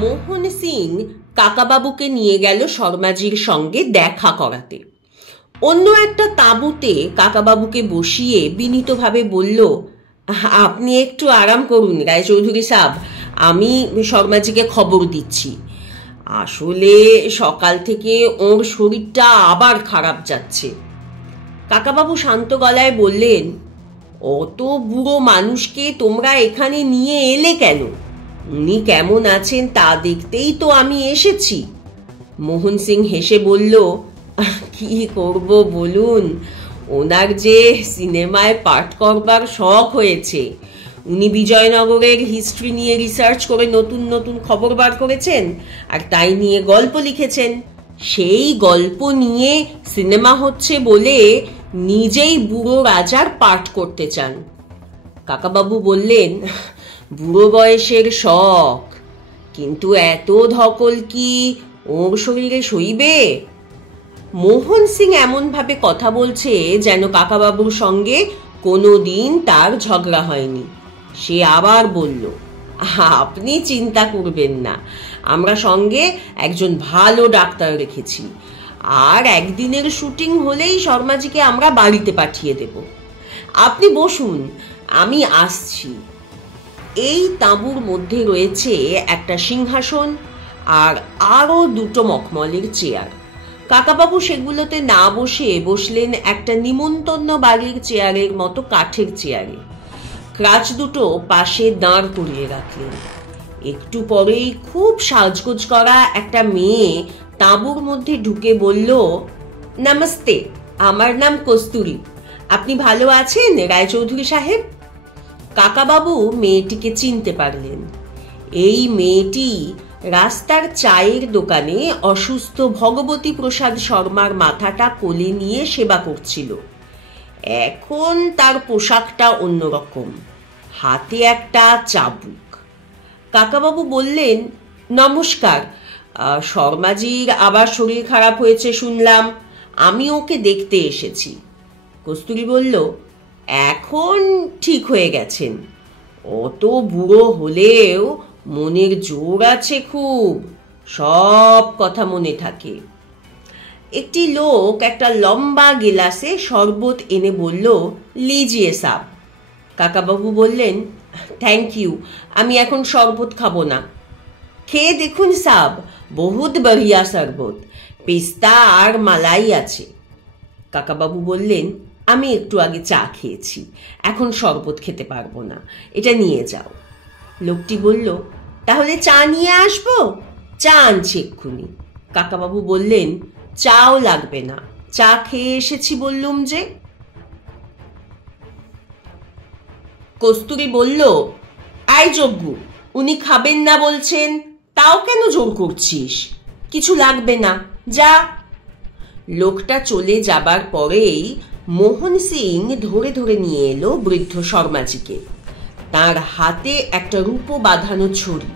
মোহন সিং কাকাবাবুকে নিয়ে গেল শর্মাজির সঙ্গে দেখা করাতে। অন্য একটা তাঁবুতে কাকাবাবুকে বসিয়ে বিনীতভাবে বলল, আপনি একটু আরাম করুন রায়চৌধুরী সাহেব, আমি শর্মাজিকে খবর দিচ্ছি। আসলে সকাল থেকে ওর শরীরটা আবার খারাপ যাচ্ছে। কাকাবাবু শান্ত গলায় বললেন, অত বুড়ো মানুষকে তোমরা এখানে নিয়ে এলে কেন? উনি কেমন আছেন তা দেখতেই তো আমি এসেছি। মোহন সিং হেসে বলল, কি করব বলুন, ওনার যে সিনেমায় পাঠ করবার শখ হয়েছে। উনি বিজয়নগরের হিস্ট্রি নিয়ে রিসার্চ করে নতুন নতুন খবর বার করেছেন, আর তাই নিয়ে গল্প লিখেছেন। সেই গল্প নিয়ে সিনেমা হচ্ছে বলে নিজেই বুড়ো রাজার পাঠ করতে চান। কাকাবাবু বললেন, বুড়ো বয়সের শখ, কিন্তু এত ধকল কি ওর শরীরে সইবে? মোহন সিং এমন ভাবে কথা বলছে যেন কাকাবাবুর সঙ্গে কোনোদিন তার ঝগড়া হয়নি। সে আবার বলল, আপনি চিন্তা করবেন না, আমরা সঙ্গে একজন ভালো ডাক্তার রেখেছি, আর একদিনের শুটিং হলেই শর্মাজিকে আমরা বাড়িতে পাঠিয়ে দেব। আপনি বসুন, আমি আসছি। এই তাঁবুর মধ্যে রয়েছে একটা সিংহাসন আর আরো দুটো মখমলের চেয়ার। কাকাবাবু সেগুলোতে না বসে বসলেন একটা নিমন্তন্ন বাড়ির চেয়ারের মতো কাঠের চেয়ারে। ক্রাচ দুটো পাশে দাঁড় করিয়ে রাখলেন। একটু পরেই খুব সাজগোজ করা একটা মেয়ে তাঁবুর মধ্যে ঢুকে বলল, নমস্তে, আমার নাম কস্তুরী। আপনি ভালো আছেন রায়চৌধুরী সাহেব? কাকাবাবু মেয়েটিকে চিনতে পারলেন। এই মেয়েটি রাস্তার চায়ের দোকানে অসুস্থ ভগবতী প্রসাদ শর্মার মাথাটা কোলে নিয়ে সেবা করছিল। এখন তার পোশাকটা অন্যরকম, হাতে একটা চাবুক। কাকাবাবু বললেন, নমস্কার, শর্মাজির আবার শরীর খারাপ হয়েছে শুনলাম, আমি ওকে দেখতে এসেছি। কস্তুরী বলল, এখন ঠিক হয়ে গেছেন। অত বুড়ো হলেও মনের জোর আছে খুব, সব কথা মনে থাকে। একটি লোক একটা লম্বা গিলাসে শরবত এনে বলল, লিজিয়ে সাব। কাকাবাবু বললেন, থ্যাংক ইউ, আমি এখন শরবত খাবো না। খেয়ে দেখুন সাব, বহুত বড়িয়া শরবত, পেস্তা আর মালাই আছে। কাকাবাবু বললেন, আমি একটু আগে চা খেয়েছি, এখন শরবত খেতে পারবো না, এটা নিয়ে যাও। লোকটি বলল, তাহলে চা নিয়ে আসবো? চা আনছি এক্ষুনি। কাকাবাবু বললেন, চাও লাগবে না, চা খেয়ে এসেছি বললুম যে। কস্তুরী বলল, আয় যজ্ঞু, উনি খাবেন না বলছেন, তাও কেন জোর করছিস? কিছু লাগবে না, যা। লোকটা চলে যাবার পরেই মোহন সিং ধরে ধরে নিয়ে এলো বৃদ্ধ শর্মাজিকে। তার হাতে একটা রূপো বাঁধানো ছড়ি,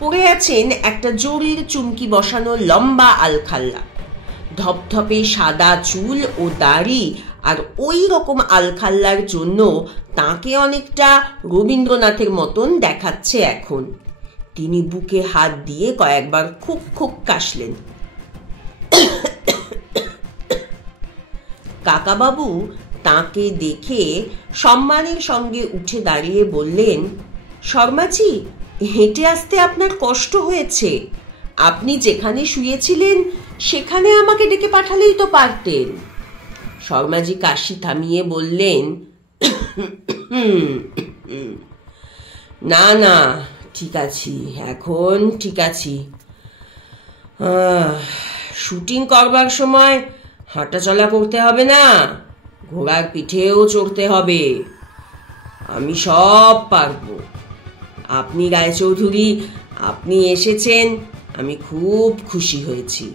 পরে আছেন একটা জরির চুমকি বসানো লম্বা আলখাল্লা। ধপধপে সাদা চুল ও দাড়ি, আর ওই রকম আলখাল্লার জন্য তাকে অনেকটা রবীন্দ্রনাথের মতন দেখাচ্ছে এখন। তিনি বুকে হাত দিয়ে কয়েকবার খুব খুব কাশলেন। কাকাবাবু তাকে দেখে সম্মানের সঙ্গে উঠে দাঁড়িয়ে বললেন, শর্মাজি, হেঁটে আসতে আপনার কষ্ট হয়েছে, আপনি যেখানে শুয়েছিলেন সেখানে আমাকে ডেকে পাঠালেই তো পারতেন। শর্মাজি কাশি থামিয়ে বললেন, না না, ঠিক আছি, এখন ঠিক আছি। শুটিং করবার সময় হাঁটা চলা করতে হবে না, ঘোড়ার পিঠেও চড়তে হবে, আমি সব পারবো। আপনি রায়চৌধুরী, আপনি এসেছেন, আমি খুব খুশি হয়েছি।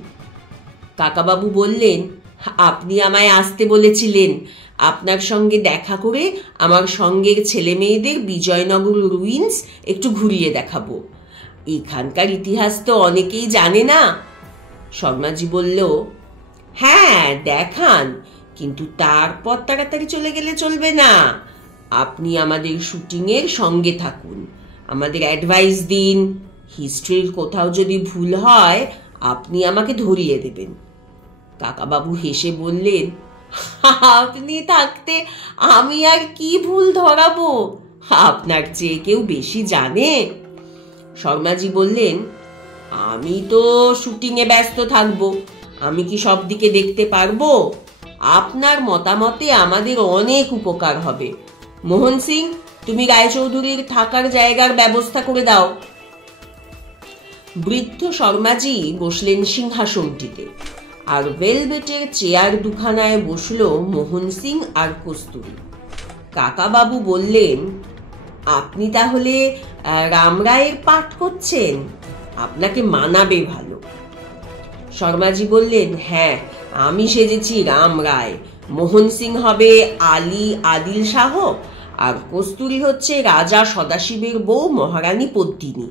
কাকাবাবু বললেন, আপনি আমায় আসতে বলেছিলেন, আপনার সঙ্গে দেখা করে আমার সঙ্গের ছেলে মেয়েদের বিজয়নগর রুইন্স একটু ঘুরিয়ে দেখাবো। এখানকার ইতিহাস তো অনেকেই জানে না। শর্মাজি বলল, হ্যাঁ দেখান, কিন্তু তারপর তাড়াতাড়ি চলে গেলে চলবে না। আপনি আমাদের শুটিংয়ের সঙ্গে থাকুন, আমাদের অ্যাডভাইস দিন, হিস্ট্রির কোথাও যদি ভুল হয় আপনি আমাকে ধরিয়ে দেবেন। কাকাবাবু হেসে বললেন, আপনি থাকতে আমি আর কি ভুল ধরাবো? আপনার চেয়ে কেউ বেশি জানে? শর্মাজি বললেন, আমি তো শুটিংয়ে ব্যস্ত থাকবো, আমি কি সব দিকে দেখতে পারবো? আপনার মতামতে আমাদের অনেক উপকার হবে। মোহন সিং, তুমি রায়চৌধুরীর থাকার জায়গার ব্যবস্থা করে দাও। বৃদ্ধ শর্মাজি বসলেন সিংহাসনটিতে, আর ভেলভেটের চেয়ার দুখানায় বসলো মোহন সিং আর কস্তুরী। কাকাবাবু বললেন, আপনি তাহলে রামরায়ের পাঠ করছেন? আপনাকে মানাবে ভালো। শর্মাজি বললেন, হ্যাঁ, আমি সেজেছি রাম রায়, মোহন সিং হবে আলী আদিল শাহ, আর কস্তুরী হচ্ছে রাজা সদাশিবের বউ মহারানী পদ্মিনী।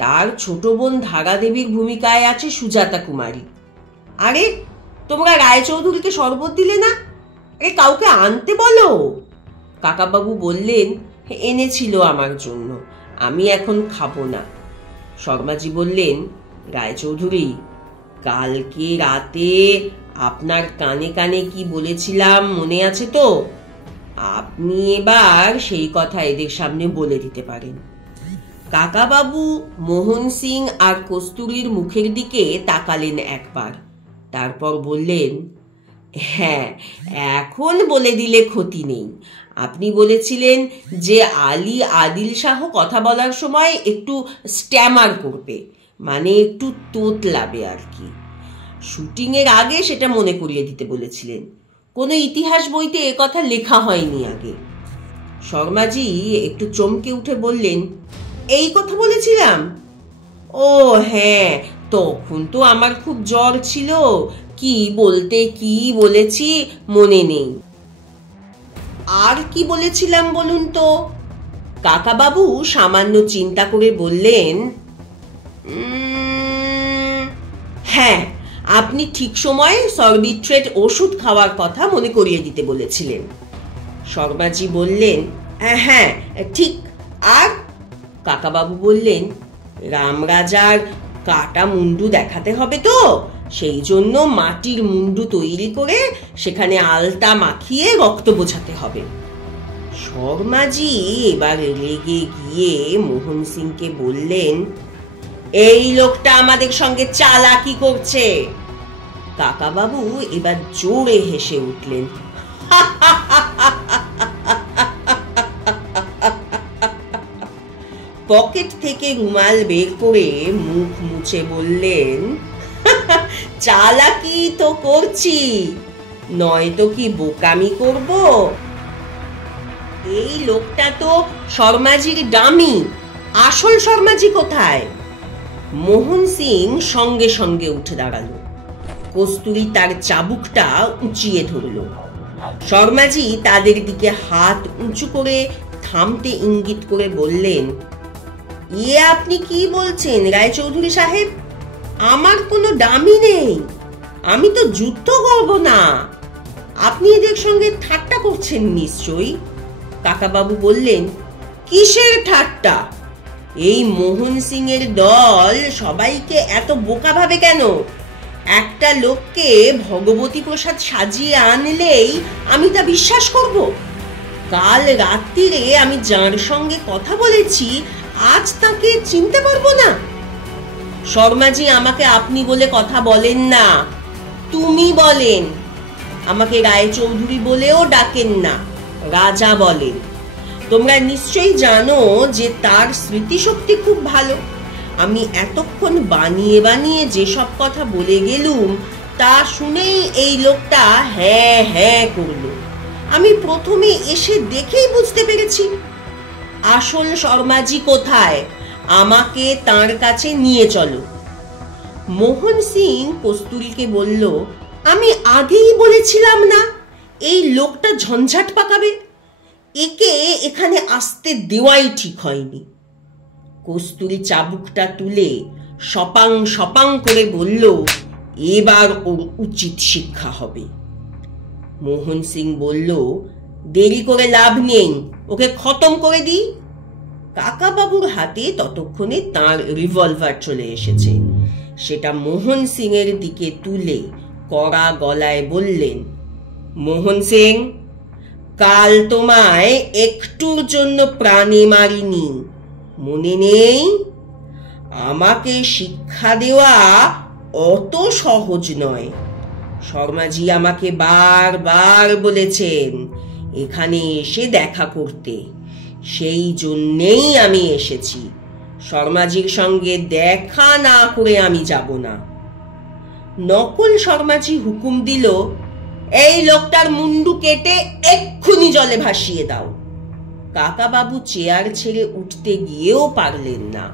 তার ছোট বোন ধারাদেবীর ভূমিকায় আছে সুজাতা কুমারী। আরে, তোমরা রায়চৌধুরীকে শরবত দিলে না? আরে, কাউকে আনতে বলো। কাকাবাবু বললেন, এনেছিল আমার জন্য, আমি এখন খাবো না। শর্মাজি বললেন, রায়চৌধুরী, কালকে রাতে আপনার কানে কানে কি বলেছিলাম মনে আছে তো? আপনি এবার সেই কথা এদের সামনে বলে দিতে পারেন। কাকাবাবু মোহন সিং আর কস্তুরীর মুখের দিকে তাকালেন একবার, তারপর বললেন, হ্যাঁ, এখন বলে দিলে ক্ষতি নেই। আপনি বলেছিলেন যে আলী আদিল শাহ কথা বলার সময় একটু স্ট্যামার করবে, মানে একটু তোতলাবে আর কি। শুটিং এর আগে সেটা মনে করিয়ে দিতে বলেছিলেন। কোনো ইতিহাস বইতে এ কথা লেখা হয়নি আগে। শর্মাজি একটু চমকে উঠে বললেন, এই কথা বলেছিলাম? ও হ্যাঁ, তখন তো আমার খুব জ্বর ছিল, কি বলতে কি বলেছি মনে নেই। আর কি বলেছিলাম বলুন তো? কাকাবাবু সামান্য চিন্তা করে বললেন, হ্যাঁ, আপনি ঠিক সময়ে সরবিট্রেট ওষুধ খাওয়ার কথা মনে করিয়ে দিতে বলেছিলেন। শর্মাজি বললেন, হ্যাঁ ঠিক। আর? কাকাবাবু বললেন, রামরাজার কাটা মুন্ডু দেখাতে হবে তো, সেই জন্য মাটির মুন্ডু তৈরি করে সেখানে আলতা মাখিয়ে রক্ত বোঝাতে হবে। শর্মাজি এবার রেগে গিয়ে মোহন সিংকে বললেন, এই লোকটা আমাদের সঙ্গে চালাকি করছে। কাকাবাবু এবার জোরে হেসে উঠলেন। পকেট থেকে রুমাল বের করে মুখ মুছে বললেন, চালাকি তো করছি, নয়তো কি বোকামি করব? এই লোকটা তো শর্মাজির ডামি, আসল শর্মাজি কোথায়? মোহন সিং সঙ্গে সঙ্গে উঠে দাঁড়ালো। কস্তুরী তার চাবুকটা উঁচিয়ে ধরল। শর্মাজি তাদের দিকে হাত উঁচু করে থামতে ইঙ্গিত করে বললেন, ইয়ে আপনি কি বলছেন রায়চৌধুরী সাহেব? আমার কোনো ডামি নেই, আমি তো যুদ্ধ করব না। আপনি এদের সঙ্গে ঠাট্টা করছেন নিশ্চয়ই। কাকাবাবু বললেন, কিসের ঠাট্টা? এই মোহন সিং এর দল সবাইকে এত বোকা ভাবে কেন? একটা লোককে ভগবতী প্রসাদ সাজিয়ে আনলেই আমি তা বিশ্বাস করব? কাল রাত্রিরে আমি যার সঙ্গে কথা বলেছি আজ তাকে চিনতে পারবো না? শর্মাজি আমাকে আপনি বলে কথা বলেন না, তুমি বলেন। আমাকে রায়চৌধুরী বলেও ডাকেন না, রাজা বলেন। তোমরা নিশ্চয়ই জানো যে তার স্মৃতিশক্তি খুব ভালো। আমি এতক্ষণ বানিয়ে বানিয়ে যেসব কথা বলে গেলুম তা শুনেই এই লোকটা হ্যাঁ হ্যাঁ করলো। আমি প্রথমে এসে দেখেই বুঝতে পেরেছি। আসল শর্মাজি কোথায়? আমাকে তার কাছে নিয়ে চলো। মোহন সিং কস্তুরীকে বলল, আমি আগেই বলেছিলাম না এই লোকটা ঝঞ্ঝাট পাকাবে, একে এখানে আসতে দেওয়াই ঠিক হয়নি। কস্তুরী চাবুকটা তুলে সপাং সপাং করে বলল, এবার ওর উচিত শিক্ষা হবে। মোহন সিং বলল, দেরি করে লাভ নেই, ওকে খতম করে দিই। কাকাবাবুর হাতে ততক্ষণে তার রিভলভার চলে এসেছে। সেটা মোহন সিং এর দিকে তুলে কড়া গলায় বললেন, মোহন সিং, কাল তোমায় একটুর জন্য প্রাণে মারিনি, মনে নেই? আমাকে শিক্ষা দেওয়া অত সহজ নয়। শর্মাজি আমাকে বারবার বলেছেন এখানে এসে দেখা করতে, সেই জন্যেই আমি এসেছি। শর্মাজির সঙ্গে দেখা না করে আমি যাব না। নকল শর্মাজি হুকুম দিল, এই লোকটার মুন্ডু কেটে এক্ষুনি জলে ভাসিয়ে দাও। কাকাবাবু চেয়ার ছেড়ে উঠতে গিয়েও পারলেন না।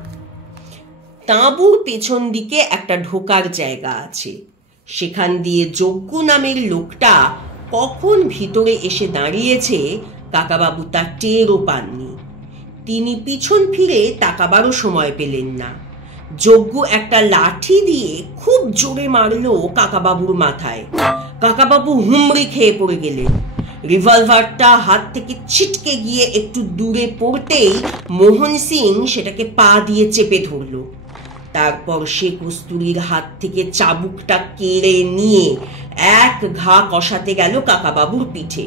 তাঁবুর পেছন দিকে একটা ঢোকার জায়গা আছে, সেখান দিয়ে যজ্ঞ নামের লোকটা কখন ভিতরে এসে দাঁড়িয়েছে কাকাবাবু তার টেরও পাননি। তিনি পিছন ফিরে তাকাবারও সময় পেলেন না। যজ্ঞ একটা লাঠি দিয়ে খুব জোরে মারল কাকাবাবুর মাথায়। কাকাবাবু হুমড়ি খেয়ে পড়ে গেলেন। রিভলভারটা হাত থেকে ছিটকে গিয়ে একটু দূরে পড়তেই মোহন সিং সেটাকে পা দিয়ে চেপে ধরল। তারপর সে কস্তুরীর হাত থেকে চাবুকটা কেড়ে নিয়ে এক ঘা কষাতে গেল কাকাবাবুর পিঠে।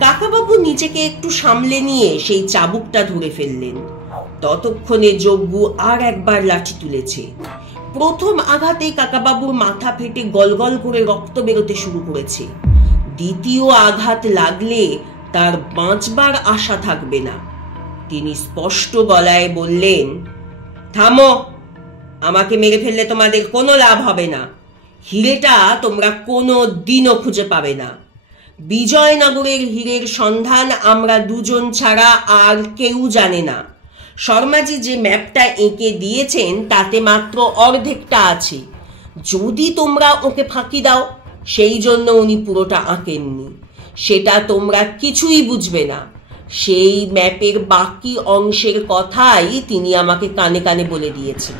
কাকাবাবু নিজেকে একটু সামলে নিয়ে সেই চাবুকটা ধরে ফেললেন। ততক্ষণে যজ্ঞ আর একবার লাঠি তুলেছে। প্রথম আঘাতে কাকাবাবুর মাথা ফেটে গলগল করে রক্ত বেরোতে শুরু করেছে। দ্বিতীয় আঘাত লাগলে তার বাঁচবার আশা থাকবে না। তিনি স্পষ্ট গলায় বললেন, থামো, আমাকে মেরে ফেললে তোমাদের কোনো লাভ হবে না। হিরেটা তোমরা কোনো দিনও খুঁজে পাবে না। বিজয়নগরের হীরের সন্ধান আমরা দুজন ছাড়া আর কেউ জানে না। শর্মাজি যে ম্যাপটা এঁকে দিয়েছেন তাতে মাত্র অর্ধেকটা আছে। যদি তোমরা ওকে ফাঁকি দাও, সেই জন্য উনি পুরোটা আঁকেননি, সেটা তোমরা কিছুই বুঝবে না। সেই ম্যাপের বাকি অংশের কথাই তিনি আমাকে কানে কানে বলে দিয়েছেন।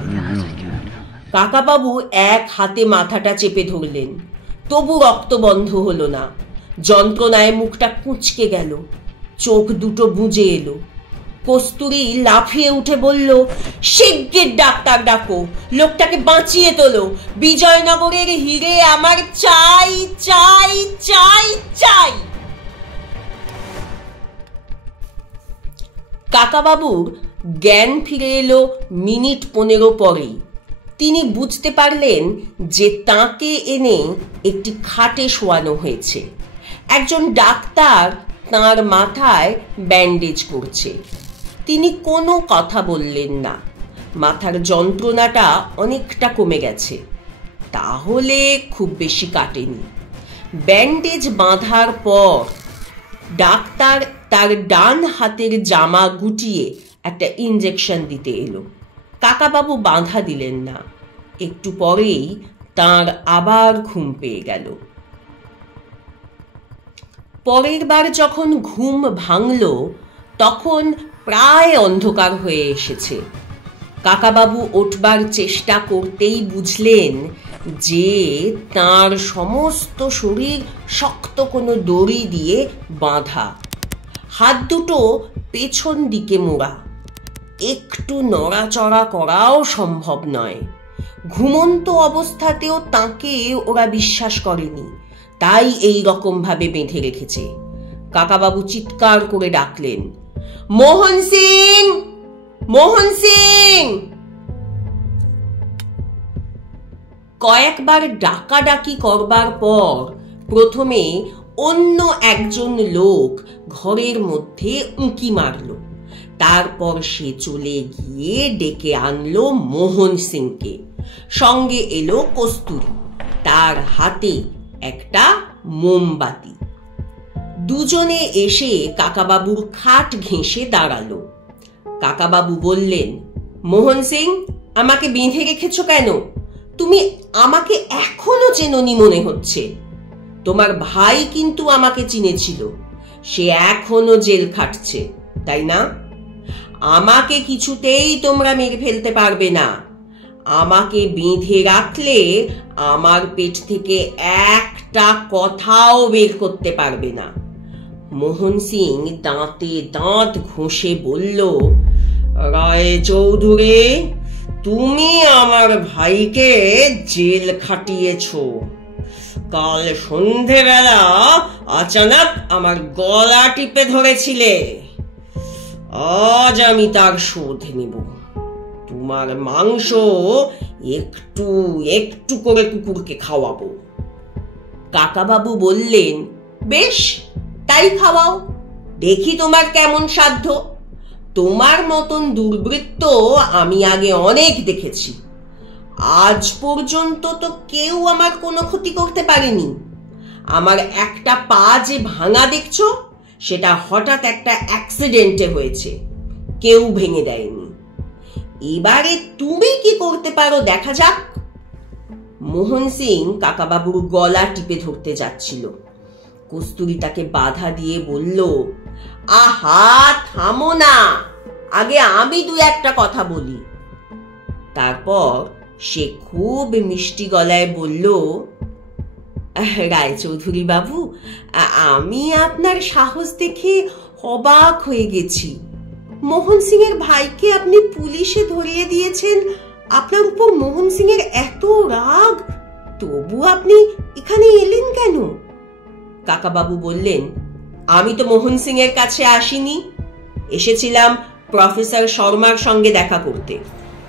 কাকাবাবু এক হাতে মাথাটা চেপে ধরলেন, তবু রক্ত বন্ধ হলো না। যন্ত্রণায় মুখটা কুঁচকে গেল, চোখ দুটো বুজে এলো। কস্তুরী লাফিয়ে উঠে বলল, শিগগির ডাক্তার ডাকো, লোকটাকে বাঁচিয়ে তোলো। বিজয়নগরের হিরে আমার চাই চাই চাই চাই। কাকাবাবুর জ্ঞান ফিরে এলো মিনিট 15 পরেই। তিনি বুঝতে পারলেন যে তাকে এনে একটি খাটে শোয়ানো হয়েছে। একজন ডাক্তার তাঁর মাথায় ব্যান্ডেজ করছে। তিনি কোনো কথা বললেন না। মাথার যন্ত্রণাটা অনেকটা কমে গেছে, তাহলে খুব বেশি কাটেনি। ব্যান্ডেজ বাঁধার পর ডাক্তার তার ডান হাতের জামা গুটিয়ে একটা ইঞ্জেকশন দিতে এলো। কাকাবাবু বাঁধা দিলেন না। একটু পরেই তার আবার ঘুম পেয়ে গেল। পরের বার যখন ঘুম ভাঙল তখন প্রায় অন্ধকার হয়ে এসেছে। কাকাবাবু উঠবার চেষ্টা করতেই বুঝলেন যে তার সমস্ত শরীর শক্ত কোনো দড়ি দিয়ে বাঁধা, হাত দুটো পেছন দিকে মোড়া। একটু নড়াচড়া করাও সম্ভব নয়। ঘুমন্ত অবস্থাতেও তাকে ওরা বিশ্বাস করেনি, তাই এই রকম ভাবে বেঁধে রেখেছে। কাকাবাবু চিৎকার করে ডাকলেন, মোহন সিং, মোহন সিং। কয়েকবার ডাকাডাকি করবার পর প্রথমে অন্য একজন লোক ঘরের মধ্যে উঁকি মারল। তারপর সে চলে গিয়ে ডেকে আনলো মোহন সিংকে। সঙ্গে এলো কস্তুরী, তার হাতে একটা মোমবাতি। দুজনে এসে কাকাবাবুর খাট ঘেঁষে দাঁড়ালো। কাকাবাবু বললেন, মোহন সিং, আমাকে বেঁধে রেখেছ কেন? তুমি আমাকে এখনো চেননি মনে হচ্ছে। তোমার ভাই কিন্তু আমাকে চিনেছিল, সে এখনো জেল খাটছে, তাই না? আমাকে কিছুতেই তোমরা মেরে ফেলতে পারবে না। আমাকে বেঁধে রাখলে আমার পেট থেকে একটা কথাও বের করতে পারবে না। মোহন সিং দাঁতে দাঁত ঘষে বলল, রায় চৌধুরী, তুমি আমার ভাইকে জেল খাটিয়েছ। কাল সন্ধেবেলা আচানক আমার গলা টিপে ধরেছিলে। আজ আমি তার শোধ নিব। তোমার মাংস একটু একটু করে কুকুরকে খাওয়াবো। কাকাবাবু বললেন, বেশ, তাই খাওয়াও, দেখি তোমার কেমন সাধ্য। তোমার মতন দুর্বৃত্ত আমি আগে অনেক দেখেছি। আজ পর্যন্ত তো কেউ আমার কোনো ক্ষতি করতে পারেনি। আমার একটা পা যে ভাঙা দেখছো, সেটা হঠাৎ একটা অ্যাক্সিডেন্টে হয়েছে, কেউ ভেঙে দেয়নি। এবারে তুমি কি করতে পারো দেখা যাক। মোহন সিং কাকাবাবুর গলা টিপে ধরতে যাচ্ছিল। কস্তুরী তাকে বাধা দিয়ে বলল, আহা, থামো না, আগে আমি দু একটা কথা বলি। তারপর সে খুব মিষ্টি গলায় বলল, রায়চৌধুরী বাবু, আমি আপনার সাহস দেখে অবাক হয়ে গেছি। মোহন সিং এর ভাইকে আপনি পুলিশে ধরিয়ে দিয়েছেন। আপনার উপর মোহন সিং এর এত রাগ, তবু আপনি এখানে এলেন কেন? কাকাবাবু বললেন, আমি তো মোহন সিং এর কাছে আসিনি, এসেছিলাম প্রফেসর শর্মার সঙ্গে দেখা করতে।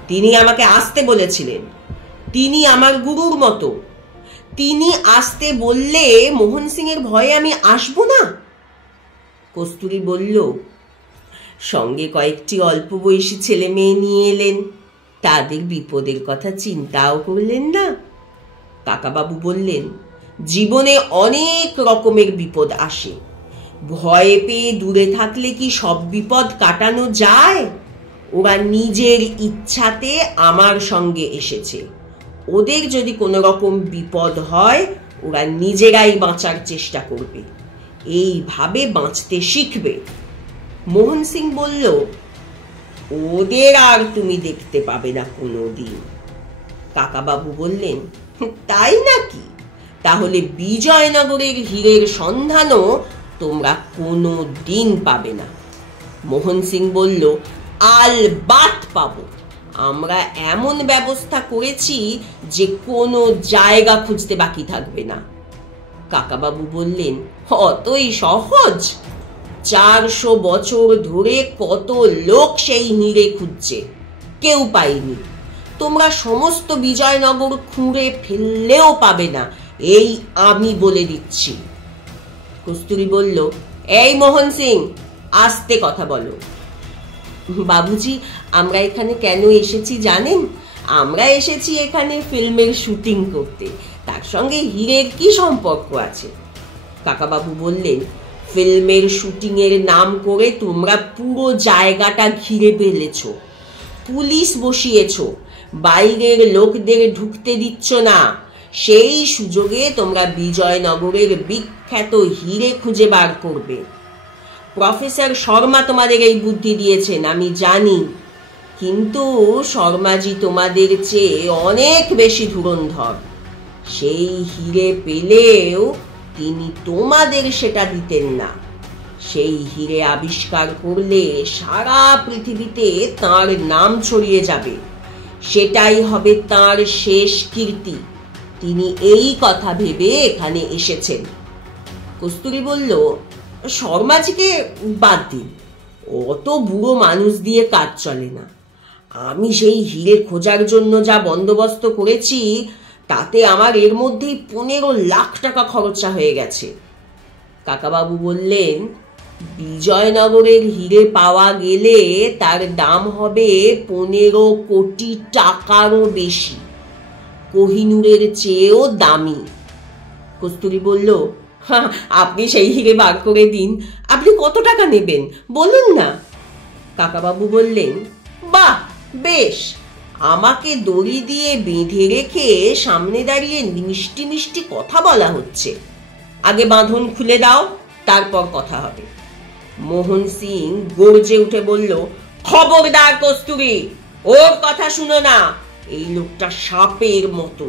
তিনি আমাকে আসতে বলেছিলেন। তিনি আমার গুরুর মতো। তিনি আসতে বললে মোহন সিং এর ভয়ে আমি আসবো না? কস্তুরী বলল, সঙ্গে কয়েকটি অল্প বয়সী ছেলে মেয়ে নিয়ে এলেন, তাদের বিপদের কথা চিন্তাও করলেন না। কাকাবাবু বললেন, জীবনে অনেক রকমের বিপদ আসে, ভয় পেয়ে দূরে থাকলে কি সব বিপদ কাটানো যায়? ওরা নিজের ইচ্ছাতে আমার সঙ্গে এসেছে। ওদের যদি কোনো রকম বিপদ হয়, ওরা নিজেরাই বাঁচার চেষ্টা করবে, এইভাবে বাঁচতে শিখবে। মোহন সিং বলল, ওদের আর তুমি দেখতে পাবে না কোনোদিন। কাকাবাবু বললেন, তাই নাকি? তাহলে বিজয়নগরের হীরের সন্ধানও তোমরা কোনো দিন পাবে না। মোহন সিং বলল, আলবাত পাবো। আমরা এমন ব্যবস্থা করেছি যে কোনো জায়গা খুঁজতে বাকি থাকবে না। কাকাবাবু বললেন, অতই সহজ? 400 বছর ধরে কত লোক সেই হীরে খুঁজছে, কেউ পায়নি। তোমরা সমস্ত বিজয়নগর খুঁড়ে ফেললেও পাবে না, এই আমি বলে দিচ্ছি। কস্তুরী বলল, এই মোহন সিং, আস্তে কথা বলো। বাবুজি, আমরা এখানে কেন এসেছি জানেন? আমরা এসেছি এখানে ফিল্মের শুটিং করতে। তার সঙ্গে হীরের কি সম্পর্ক আছে? কাকাবাবু বললেন, ফিল্মের শুটিং এর নাম করে তোমরা পুরো জায়গাটা ঘিরে ফেলেছ, পুলিশ বসিয়েছ, বাইরের লোকদের ঢুকতে দিচ্ছ না। সেই সুযোগে তোমরা বিজয়নগরের বিখ্যাত হীরে খুঁজে বার করবে। প্রফেসর শর্মা তোমাদের এই বুদ্ধি দিয়েছেন, আমি জানি, কিন্তু শর্মাজি তোমাদের চেয়ে অনেক বেশি ধুরন্ধর। সেই হীরে পেলেও তিনি তোমাদের সেটা দিতেন না। সেই হীরে আবিষ্কার করলে সারা পৃথিবীতে তাঁর নাম ছড়িয়ে যাবে, সেটাই হবে তাঁর শেষ কীর্তি। তিনি এই কথা ভেবে এখানে এসেছেন। কস্তুরী বলল, শর্মাজিকে বাদ দিন, অত বুড়ো মানুষ দিয়ে কাজ চলে না। আমি সেই হীরে খোঁজার জন্য যা বন্দোবস্ত করেছি, তাতে আমার এর মধ্যেই 15 লাখ টাকা খরচা হয়ে গেছে। কাকাবাবু বললেন, বিজয়নগরের হীরে পাওয়া গেলে তার দাম হবে 15 কোটি টাকারও বেশি, কোহিনূরের চেয়েও দামি। কস্তুরী বলল, আপনি সেই হীরে বার করে দিন। আপনি কত টাকা নেবেন বলুন না। কাকাবাবু বললেন, বাহ, বেশ, আমাকে দড়ি দিয়ে বেঁধে রেখে সামনে দাঁড়িয়ে মিষ্টি মিষ্টি কথা বলা হচ্ছে। আগে বাঁধন খুলে দাও, তারপর কথা হবে। মোহন সিং গর্জে উঠে বলল, খবরদার কস্তুরী, ওর কথা শুনো না। এই লোকটা সাপের মতো,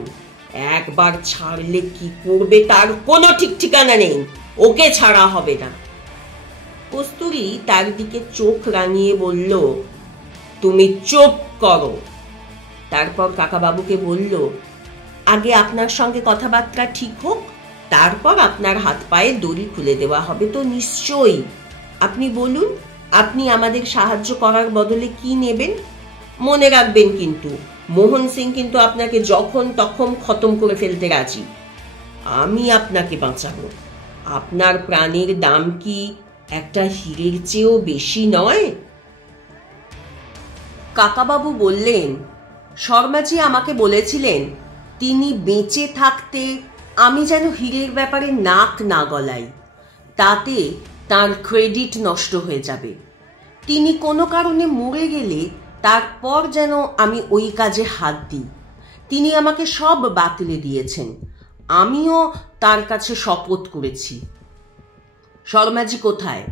একবার ছাড়লে কি করবে তার কোনো ঠিক ঠিকানা নেই, ওকে ছাড়া হবে না। কস্তুরী তার দিকে চোখ রাঙিয়ে বলল, তুমি চুপ করো। তারপর কাকাবাবুকে বলল, আগে আপনার সঙ্গে কথাবার্তা ঠিক হোক, তারপর আপনার হাত পায়ে দড়ি খুলে দেওয়া হবে তো নিশ্চয়ই। আপনি বলুন, আপনি আমাদের সাহায্য করার বদলে কি নেবেন? মনে রাখবেন কিন্তু মোহন সিং কিন্তু আপনাকে যখন তখন খতম করে ফেলতে রাজি। আমি আপনাকে বাঁচাবো। আপনার প্রাণের দাম কি একটা হীরের চেয়েও বেশি নয়? কাকাবাবু বললেন, শর্মাজি আমাকে বলেছিলেন তিনি বেঁচে থাকতে আমি যেন হীরের ব্যাপারে নাক না গলাই, তাতে তার ক্রেডিট নষ্ট হয়ে যাবে। তিনি কোনো কারণে মরে গেলে তারপর যেন আমি ওই কাজে হাত দিই। তিনি আমাকে সব বাতিলে দিয়েছেন, আমিও তার কাছে শপথ করেছি। শর্মাজি কোথায়?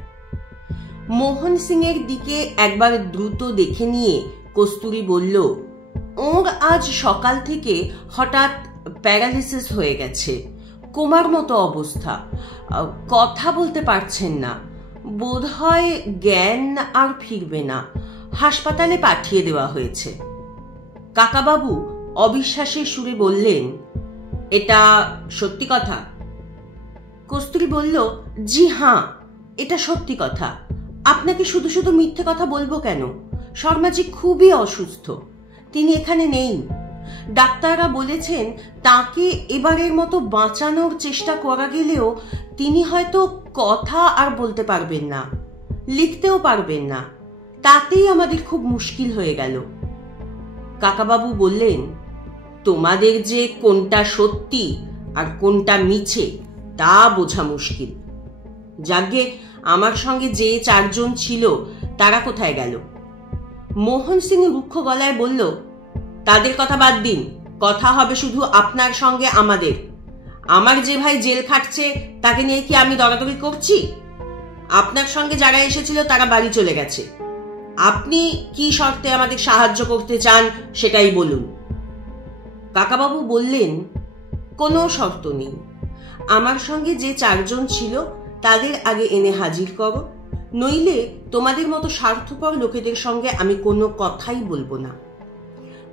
মোহন সিং এর দিকে একবার দ্রুত দেখে নিয়ে কস্তুরী বলল, ওর আজ সকাল থেকে হঠাৎ প্যারালিসিস হয়ে গেছে, কোমার মতো অবস্থা, কথা বলতে পারছেন না, বোধহয় জ্ঞান আর ফিরবে না, হাসপাতালে পাঠিয়ে দেওয়া হয়েছে। কাকাবাবু অবিশ্বাসের সুরে বললেন, এটা সত্যি কথা? কস্তুরী বলল, জি হ্যাঁ, এটা সত্যি কথা। আপনাকে শুধু শুধু মিথ্যে কথা বলবো কেন? শর্মাজি খুবই অসুস্থ, তিনি এখানে নেই। ডাক্তাররা বলেছেন তাকে এবারের মতো বাঁচানোর চেষ্টা করা গেলেও তিনি হয়তো কথা আর বলতে পারবেন না, লিখতেও পারবেন না, তাতেই আমাদের খুব মুশকিল হয়ে গেল। কাকাবাবু বললেন, তোমাদের যে কোনটা সত্যি আর কোনটা মিছে তা বোঝা মুশকিল। যাগ্গে আমার সঙ্গে যে 4 জন ছিল তারা কোথায় গেল? মোহন সিং রুক্ষ গলায় বলল, তাদের কথা বাদ দিন, কথা হবে শুধু আপনার সঙ্গে আমাদের। আমার যে ভাই জেল খাটছে তাকে নিয়ে কি আমি দরাদরি করছি? আপনার সঙ্গে যারা এসেছিল তারা বাড়ি চলে গেছে। আপনি কি শর্তে আমাদের সাহায্য করতে চান সেটাই বলুন। কাকাবাবু বললেন, কোনো শর্ত নেই। আমার সঙ্গে যে 4 জন ছিল তাদের আগে এনে হাজির করো, নইলে তোমাদের মতো স্বার্থপর লোকেদের সঙ্গে আমি কোনো কথাই বলবো না।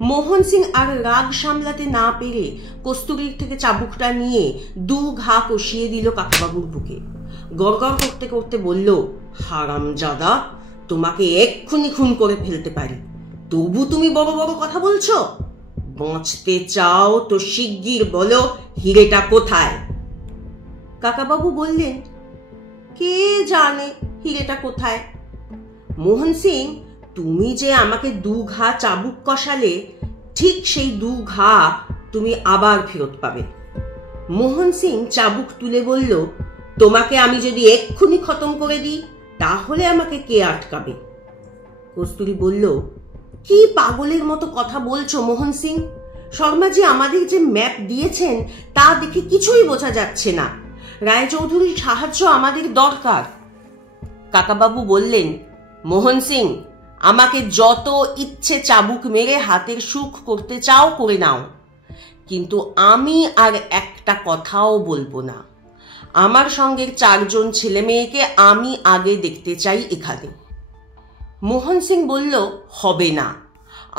মোহন সিং আর রাগ সামলাতে না পেরে কস্তুরীর থেকে চাবুকটা নিয়ে 2 ঘা কষিয়ে দিল কাকাবাবুর বুকে। গড়গড় করতে করতে বলল, হারামজাদা, তোমাকে এক্ষুনি খুন করে ফেলতে পারি, তবু তুমি বড় বড় কথা বলছো। বাঁচতে চাও তো শিগগির বলো হিরেটা কোথায়? কাকাবাবু বললেন, কে জানে হিরেটা কোথায়? মোহন সিং, তুমি যে আমাকে 2 ঘা চাবুক কষালে, ঠিক সেই 2 ঘা তুমি আবার ফেরত পাবে। মোহন সিং চাবুক তুলে বলল, তোমাকে আমি যদি এক্ষুনি খতম করে দিই তাহলে আমাকে কে আটকাবে? কস্তুরী বলল, কি পাগলের মতো কথা বলছো মোহন সিং? শর্মাজি আমাদের যে ম্যাপ দিয়েছেন তা দেখে কিছুই বোঝা যাচ্ছে না। রায়চৌধুরীর সাহায্য আমাদের দরকার। কাকাবাবু বললেন, মোহন সিং, আমাকে যত ইচ্ছে চাবুক মেরে হাতের সুখ করতে চাও করে নাও, কিন্তু আমি আর একটা কথাও বলবো না। আমার সঙ্গের 4 জন ছেলে মেয়েকে আমি আগে দেখতে চাই এখানে। মোহন সিং বলল, হবে না।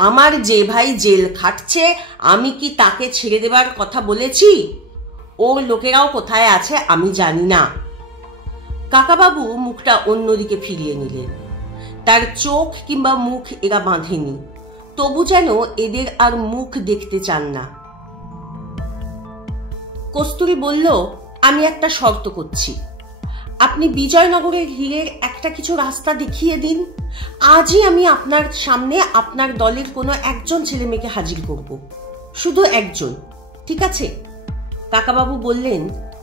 আমার যে ভাই জেল খাটছে আমি কি তাকে ছেড়ে দেবার কথা বলেছি? ওর লোকেরাও কোথায় আছে আমি জানি না। কাকাবাবু মুখটা অন্যদিকে ফিরিয়ে নিলেন। তার চোখ কিংবা মুখ এরা বাঁধেনি, তবু যেন এদের আর মুখ দেখতে চান না। কস্তুরী বলল, আমি একটা শর্ত করছি। আপনি বিজয়নগরের হীরের একটা কিছু রাস্তা দেখিয়ে দিন। আজই আমি আপনার সামনে আপনার দলের কোনো 1 জন ছেলে মেয়েকে হাজির করব, শুধু 1 জন, ঠিক আছে? কাকাবাবু বললেন,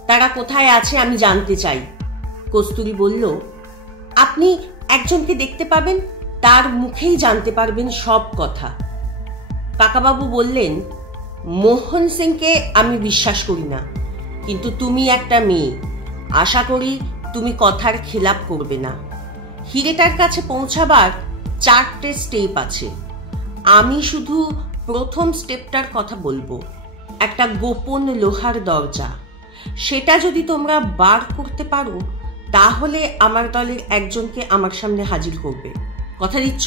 তারা কোথায় আছে আমি জানতে চাই। কস্তুরী বলল, আপনি একজনকে দেখতে পাবেন, তার মুখেই জানতে পারবেন সব কথা। কাকাবাবু বললেন, মোহন সিংকে আমি বিশ্বাস করি না, কিন্তু তুমি একটা মেয়ে, আশা করি তুমি কথার খেলাপ করবে না। হিরেটার কাছে পৌঁছাবার 4টে স্টেপ আছে। আমি শুধু প্রথম স্টেপটার কথা বলবো, একটা গোপন লোহার দরজা। সেটা যদি তোমরা বার করতে পারো তাহলে আমার দলের 1 জনকে আমার সামনে হাজির করবে। কথা দিচ্ছ?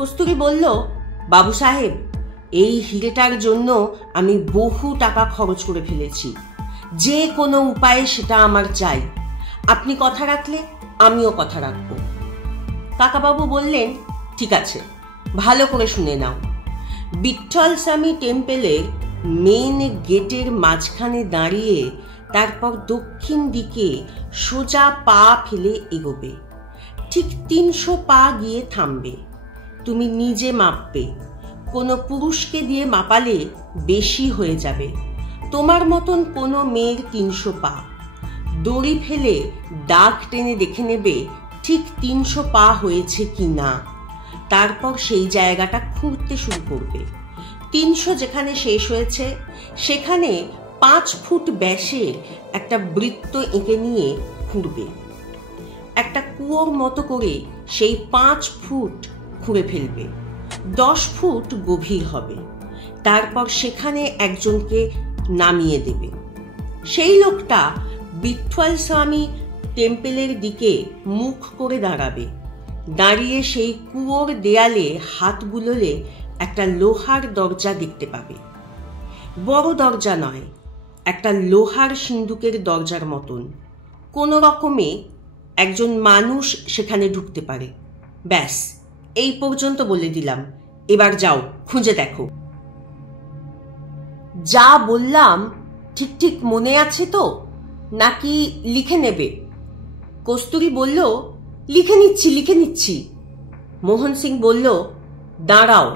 কস্তুরী বলল, বাবু সাহেব, এই হিরেটার জন্য আমি বহু টাকা খরচ করে ফেলেছি। যে কোনো উপায়ে সেটা আমার চাই। আপনি কথা রাখলে আমিও কথা রাখবো। কাকাবাবু বললেন, ঠিক আছে, ভালো করে শুনে নাও। বিঠ্ঠল স্বামী টেম্পেলের মেন গেটের মাঝখানে দাঁড়িয়ে তারপর দক্ষিণ দিকে সোজা পা ফেলে এগোবে। ঠিক 300 পা গিয়ে থামবে। তুমি নিজে মাপবে। কোনো পুরুষকে দিয়ে মাপালে বেশি হয়ে যাবে। তোমার মতন কোনো মেয়ের 300 পা। দড়ি ফেলে দাগ টেনে দেখে নেবে ঠিক 300 পা হয়েছে কি না। তারপর সেই জায়গাটা খুঁড়তে শুরু করবে। 300 যেখানে শেষ হয়েছে সেখানে 5 ফুট ব্যাসের একটা বৃত্ত এঁকে নিয়ে খুঁড়বে। একটা কুয়োর মতো করে সেই 5 ফুট খুঁড়ে ফেলবে। 10 ফুট গভীর হবে। তারপর সেখানে একজনকে নামিয়ে দেবে। সেই লোকটা বিঠ্ঠল স্বামী টেম্পেলের দিকে মুখ করে দাঁড়াবে। দাঁড়িয়ে সেই কুয়োর দেয়ালে হাত বুলোলে একটা লোহার দরজা দেখতে পাবে। বড় দরজা নয়, একটা লোহার সিন্দুকের দরজার মতন। কোনো রকমে একজন মানুষ সেখানে ঢুকতে পারে। ব্যাস, এই পর্যন্ত বলে দিলাম। এবার যাও, খুঁজে দেখো। যা বললাম ঠিক ঠিক মনে আছে তো, নাকি লিখে নেবে? কস্তুরী বলল, লিখে নিচ্ছি। মোহন সিং বলল, দাঁড়াও,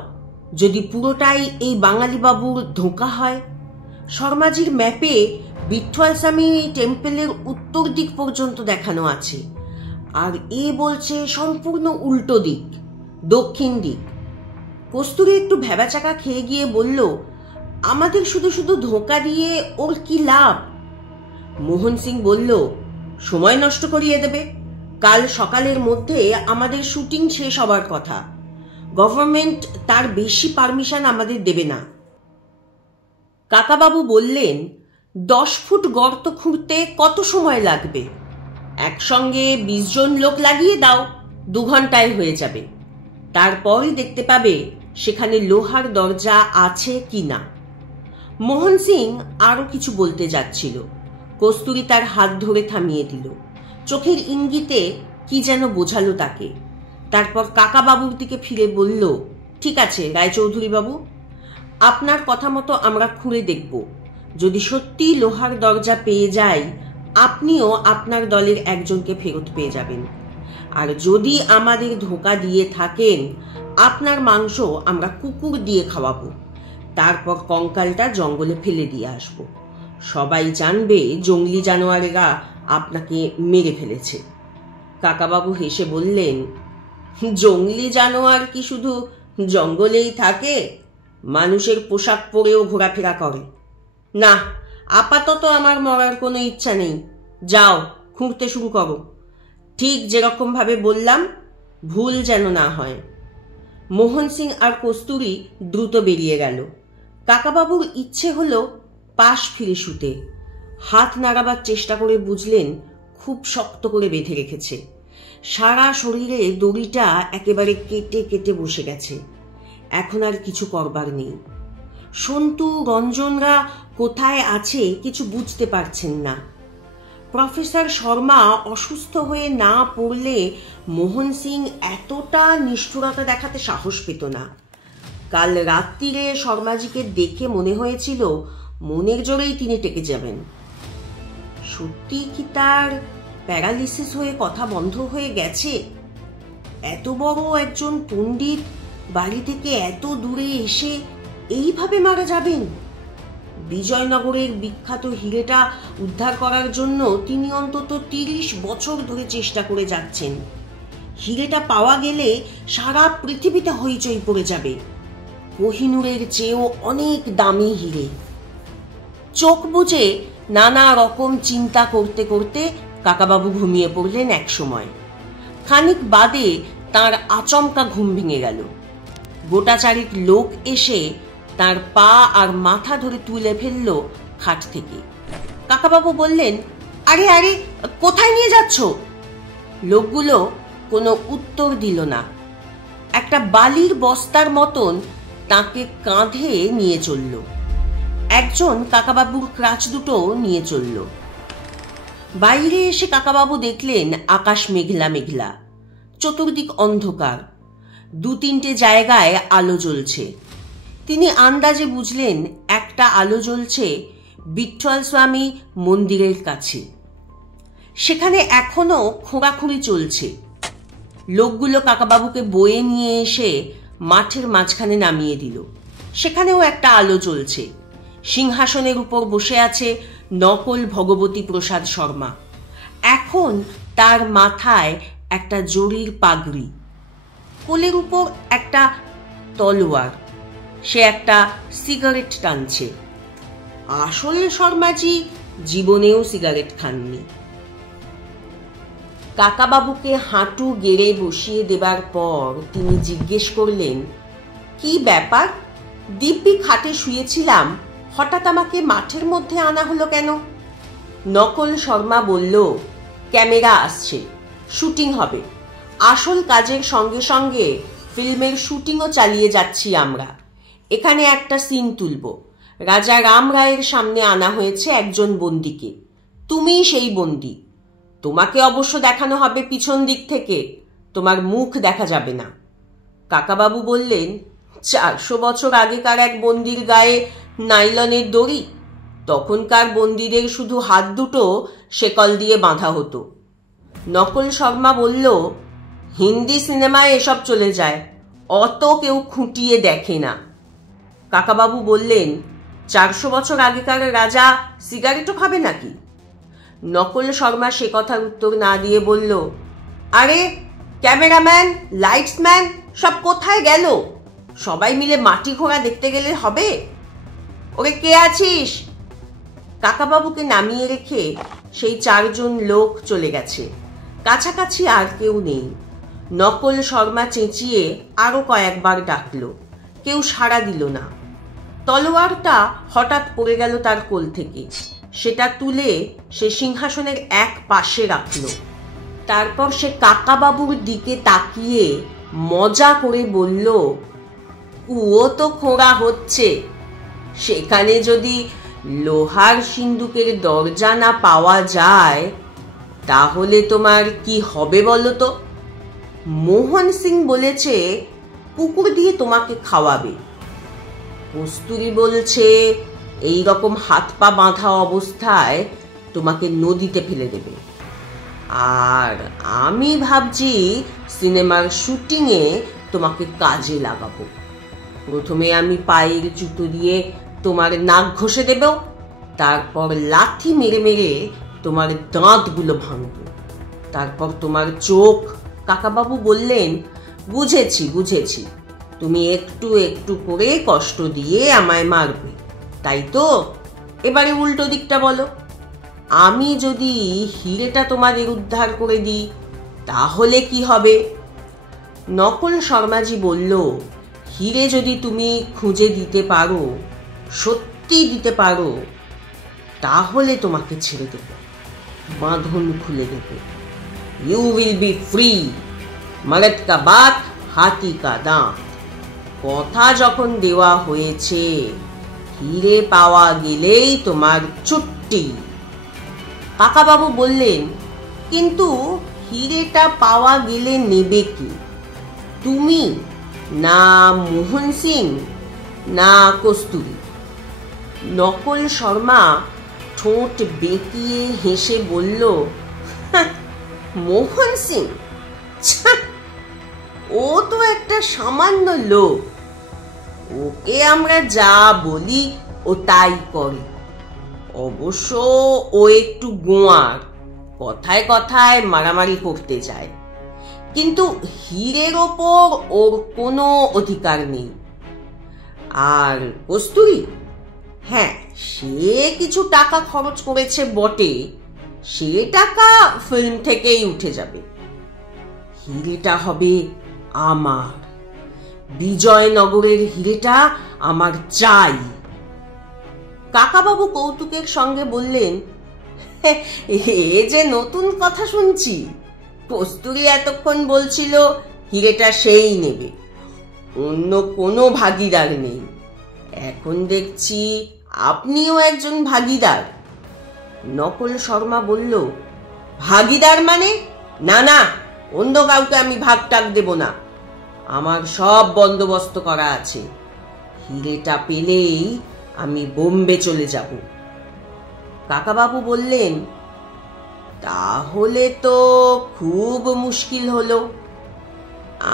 যদি পুরোটাই এই বাঙালি বাবুর ধোঁকা হয়। শর্মাজির ম্যাপে বিঠ্ঠল স্বামী টেম্পেলের উত্তর দিক পর্যন্ত দেখানো আছে, আর এ বলছে সম্পূর্ণ উল্টো দিক, দক্ষিণ দিক। কস্তুরী একটু ভেবাচাকা খেয়ে গিয়ে বলল, আমাদের শুধু শুধু ধোঁকা দিয়ে ওর কি লাভ? মোহন সিং বলল, সময় নষ্ট করিয়ে দেবে। কাল সকালের মধ্যে আমাদের শুটিং শেষ হবার কথা। গভর্নমেন্ট তার বেশি পারমিশন আমাদের দেবে না। কাকাবাবু বললেন, 10 ফুট গর্ত খুঁড়তে কত সময় লাগবে? একসঙ্গে 20 জন লোক লাগিয়ে দাও, 2 ঘন্টায় হয়ে যাবে। তারপরই দেখতে পাবে সেখানে লোহার দরজা আছে কি না। মোহন সিং আরো কিছু বলতে যাচ্ছিল। কস্তুরী তার হাত ধরে থামিয়ে দিল। চোখের ইঙ্গিতে কি যেন বোঝালো তাকে। তারপর কাকাবাবুর দিকে ফিরে বলল, ঠিক আছে রায়চৌধুরী বাবু, আপনার কথা মতো আমরা খুঁড়ে দেখব। যদি সত্যি লোহার দরজা পেয়ে যাই, আপনিও আপনার দলের একজনকে ফেরত পেয়ে যাবেন। আর যদি আমাদের ধোঁকা দিয়ে থাকেন, আপনার মাংস আমরা কুকুর দিয়ে খাওয়াবো। তারপর কঙ্কালটা জঙ্গলে ফেলে দিয়ে আসব। সবাই জানবে জঙ্গলি জানোয়ারেরা আপনাকে মেরে ফেলেছে। কাকাবাবু হেসে বললেন, জঙ্গলি জানোয়ার কি শুধু জঙ্গলেই থাকে? মানুষের পোশাক পরেও ঘোরাফেরা করে। না, আপাতত আমার মরার কোনো ইচ্ছা নেই। যাও, খুঁড়তে শুরু করো। ঠিক যেরকম ভাবে বললাম, ভুল যেন না হয়। মোহন সিং আর কস্তুরী দ্রুত বেরিয়ে গেল। কাকাবাবুর ইচ্ছে হলো পাশ ফিরে শুতে। হাত নাড়াবার চেষ্টা করে বুঝলেন খুব শক্ত করে বেঁধে রেখেছে। সারা শরীরে দড়িটা একেবারে কেটে কেটে বসে গেছে। এখন আর কিছু করবার নেই। সন্তু রঞ্জনরা কোথায় আছে কিছু বুঝতে পারছেন না। প্রফেসর শর্মা অসুস্থ হয়ে না পড়লে মোহন সিং এতটা নিষ্ঠুরতা দেখাতে সাহস পেত না। কাল রাত্রিরে শর্মাজিকে দেখে মনে হয়েছিল মনের জোরেই তিনি টেকে যাবেন। সত্যি কি তার প্যারালিসিস হয়ে কথা বন্ধ হয়ে গেছে? এত বড় একজন পণ্ডিত বাড়ি থেকে এত দূরে এসে এইভাবে মারা যাবেন? বিজয়নগরের বিখ্যাত হিরেটা উদ্ধার করার জন্য তিনি অন্তত 30 বছর ধরে চেষ্টা করে যাচ্ছেন। হিরেটা পাওয়া গেলে সারা পৃথিবীতে হইচই পড়ে যাবে। কোহিনূরের চেয়েও অনেক দামি হিরে। চোখ বুজে নানা রকম চিন্তা করতে করতে কাকাবাবু ঘুমিয়ে পড়লেন এক সময়। খানিক বাদে তার আচমকা ঘুম ভেঙে গেল। গোটা চারিক লোক এসে তার পা আর মাথা ধরে তুলে ফেলল খাট থেকে। কাকাবাবু বললেন, আরে আরে, কোথায় নিয়ে যাচ্ছ? লোকগুলো কোনো উত্তর দিল না। একটা বালির বস্তার মতন তাকে কাঁধে নিয়ে চলল। একজন কাকাবাবুর ক্রাচ দুটো নিয়ে চলল। বাইরে এসে কাকাবাবু দেখলেন আকাশ মেঘলা মেঘলা, চতুর্দিক অন্ধকার, 2-3টে জায়গায় আলো জ্বলছে। তিনি আন্দাজে বুঝলেন একটা আলো জ্বলছে বিঠ্ঠল স্বামী মন্দিরের কাছে। সেখানে এখনো খোঁড়াখুঁড়ি চলছে। লোকগুলো কাকাবাবুকে বয়ে নিয়ে এসে মাঠের মাঝখানে নামিয়ে দিল। সেখানেও একটা আলো জ্বলছে। সিংহাসনের উপর বসে আছে নকল ভগবতী প্রসাদ শর্মা। এখন তার মাথায় একটা জরির পাগড়ি, কোলের উপর একটা তলোয়ার। সে একটা সিগারেট টানছে। আসল শর্মাজি জীবনেও সিগারেট খাননি। কাকাবাবুকে হাঁটু গেড়ে বসিয়ে দেবার পর তিনি জিজ্ঞেস করলেন, কি ব্যাপার? দিব্যি খাটে শুয়েছিলাম, হঠাৎ আমাকে মাঠের মধ্যে আনা হলো কেন? নকল শর্মা বলল, ক্যামেরা আসছে, শুটিং হবে। আসল কাজের সঙ্গে সঙ্গে ফিল্মের শুটিংও চালিয়ে যাচ্ছি আমরা। এখানে একটা সিন তুলব। রাজা রাম রায়ের সামনে আনা হয়েছে একজন বন্দীকে। তুমিই সেই বন্দী। তোমাকে অবশ্য দেখানো হবে পিছন দিক থেকে, তোমার মুখ দেখা যাবে না। কাকাবাবু বললেন, 400 বছর আগেকার এক বন্দির গায়ে নাইলনের দড়ি। তখনকার বন্দীদের শুধু হাত দুটো শেকল দিয়ে বাঁধা হতো। নকল শর্মা বলল, হিন্দি সিনেমায় এসব চলে যায়, অত কেউ খুঁটিয়ে দেখে না। কাকাবাবু বললেন, 400 বছর আগেকার রাজা সিগারেটও খাবে নাকি? নকল শর্মা সে কথার উত্তর না দিয়ে বলল, আরে ক্যামেরাম্যান, লাইটসম্যান সব কোথায় গেল? সবাই মিলে মাটি ঘোড়া দেখতে গেলে হবে? ওরে কে আছিস? কাকাবাবুকে নামিয়ে রেখে সেই 4 জন লোক চলে গেছে। কাছাকাছি আর কেউ নেই। নকল শর্মা চেঁচিয়ে আরো কয়েকবার ডাকল, কেউ সাড়া দিল না। তলোয়ারটা হঠাৎ পড়ে গেল তার কোল থেকে। সেটা তুলে সে সিংহাসনের এক পাশে রাখল। তারপর সে কাকাবাবুর দিকে তাকিয়ে মজা করে বলল, কুয়ো তো খোঁড়া হচ্ছে, সেখানে যদি লোহার সিন্দুকের দরজা না পাওয়া যায় তাহলে তোমার কি হবে বলো তো? মোহন সিং বলেছে কুকুর দিয়ে তোমাকে খাওয়াবে। কস্তুরী বলছে এই রকম হাত পা বাঁধা অবস্থায় তোমাকে নদীতে ফেলে দেবে। আর আমি ভাবছি সিনেমার শুটিংয়ে তোমাকে কাজে লাগাবো। প্রথমে আমি পায়ের জুতো দিয়ে তোমার নাক ঘষে দেব, তারপর লাথি মেরে মেরে তোমার দাঁতগুলো ভাঙব, তারপর তোমার চোখ। কাকাবাবু বললেন, বুঝেছি বুঝেছি, তুমি একটু একটু করে কষ্ট দিয়ে আমায় মারবে, তাই তো? এবারে উল্টো দিকটা বলো। আমি যদি হিরেটা তোমাদের উদ্ধার করে দিই তাহলে কি হবে? নকল শর্মাজি বলল, হিরে যদি তুমি খুঁজে দিতে পারো, সত্যি দিতে পারো, তাহলে তোমাকে ছেড়ে দেব, বাঁধন খুলে দেবে। You will be free. মরদ কা বাত হাতি কা দাঁত। কথা যখন দেওয়া হয়েছে, হিরে পাওয়া গেলেই তোমার ছুটি। কাকাবাবু বললেন, কিন্তু হিরেটা পাওয়া গেলে নেবে কি? তুমি না মোহন সিং না কস্তুরী? নকল শর্মা ঠোঁট বেঁকিয়ে হেসে বলল, মোহন সিং? ও তো একটা সামান্য লোক, ওকে আমরা যা বলি ও তাই করে। অবশ্য ও একটু গোয়ার, কথায় কথায় মারামারি করতে যায়, কিন্তু হীরের ওপর ওর কোনো অধিকার নেই। আর কস্তুরী, হ্যাঁ সে কিছু টাকা খরচ করেছে বটে, সে টাকা ফিল্ম থেকেই উঠে যাবে। হিরেটা হবে আমার, বিজয়নগরের হিরেটা আমার চাই। কাকাবাবু কৌতুকের সঙ্গে বললেন, এ যে নতুন কথা শুনছি। কস্তুরী এতক্ষণ বলছিল হিরেটা সেই নেবে, অন্য কোনো ভাগিদার নেই। এখন দেখছি আপনিও একজন ভাগিদার। নকল শর্মা বলল, ভাগিদার মানে? না না, অন্য কাউকে আমি ভাগ টাক দেব না। আমার সব বন্দোবস্ত করা আছে। হিরেটা পেলেই আমি বোম্বে চলে যাব। কাকাবাবু বললেন, তাহলে তো খুব মুশকিল হলো।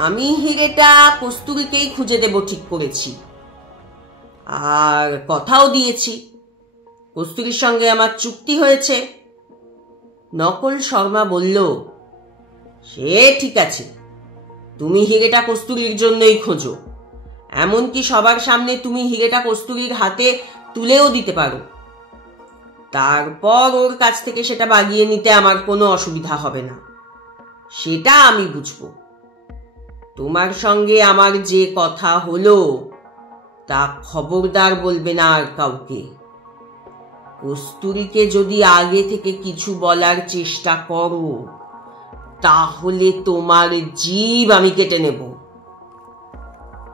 আমি হিরেটা কস্তুরীকেই খুঁজে দেব ঠিক করেছি, আর কথাও দিয়েছি। কস্তুরীর সঙ্গে আমার চুক্তি হয়েছে। নকল শর্মা বলল, সে ঠিক আছে, তুমি হিরেটা কস্তুরীর জন্যই খোঁজো। এমনকি সবার সামনে তুমি হিরেটা কস্তুরীর হাতে তুলেও দিতে পারো। তারপর ওর কাছ থেকে সেটা বাগিয়ে নিতে আমার কোনো অসুবিধা হবে না। সেটা আমি বুঝবো। তোমার সঙ্গে আমার যে কথা হলো তা খবরদার বলবে না আর কাউকে। কস্তুরীকে যদি আগে থেকে কিছু বলার চেষ্টা করো তাহলে তোমার জীব আমি কেটে নেব।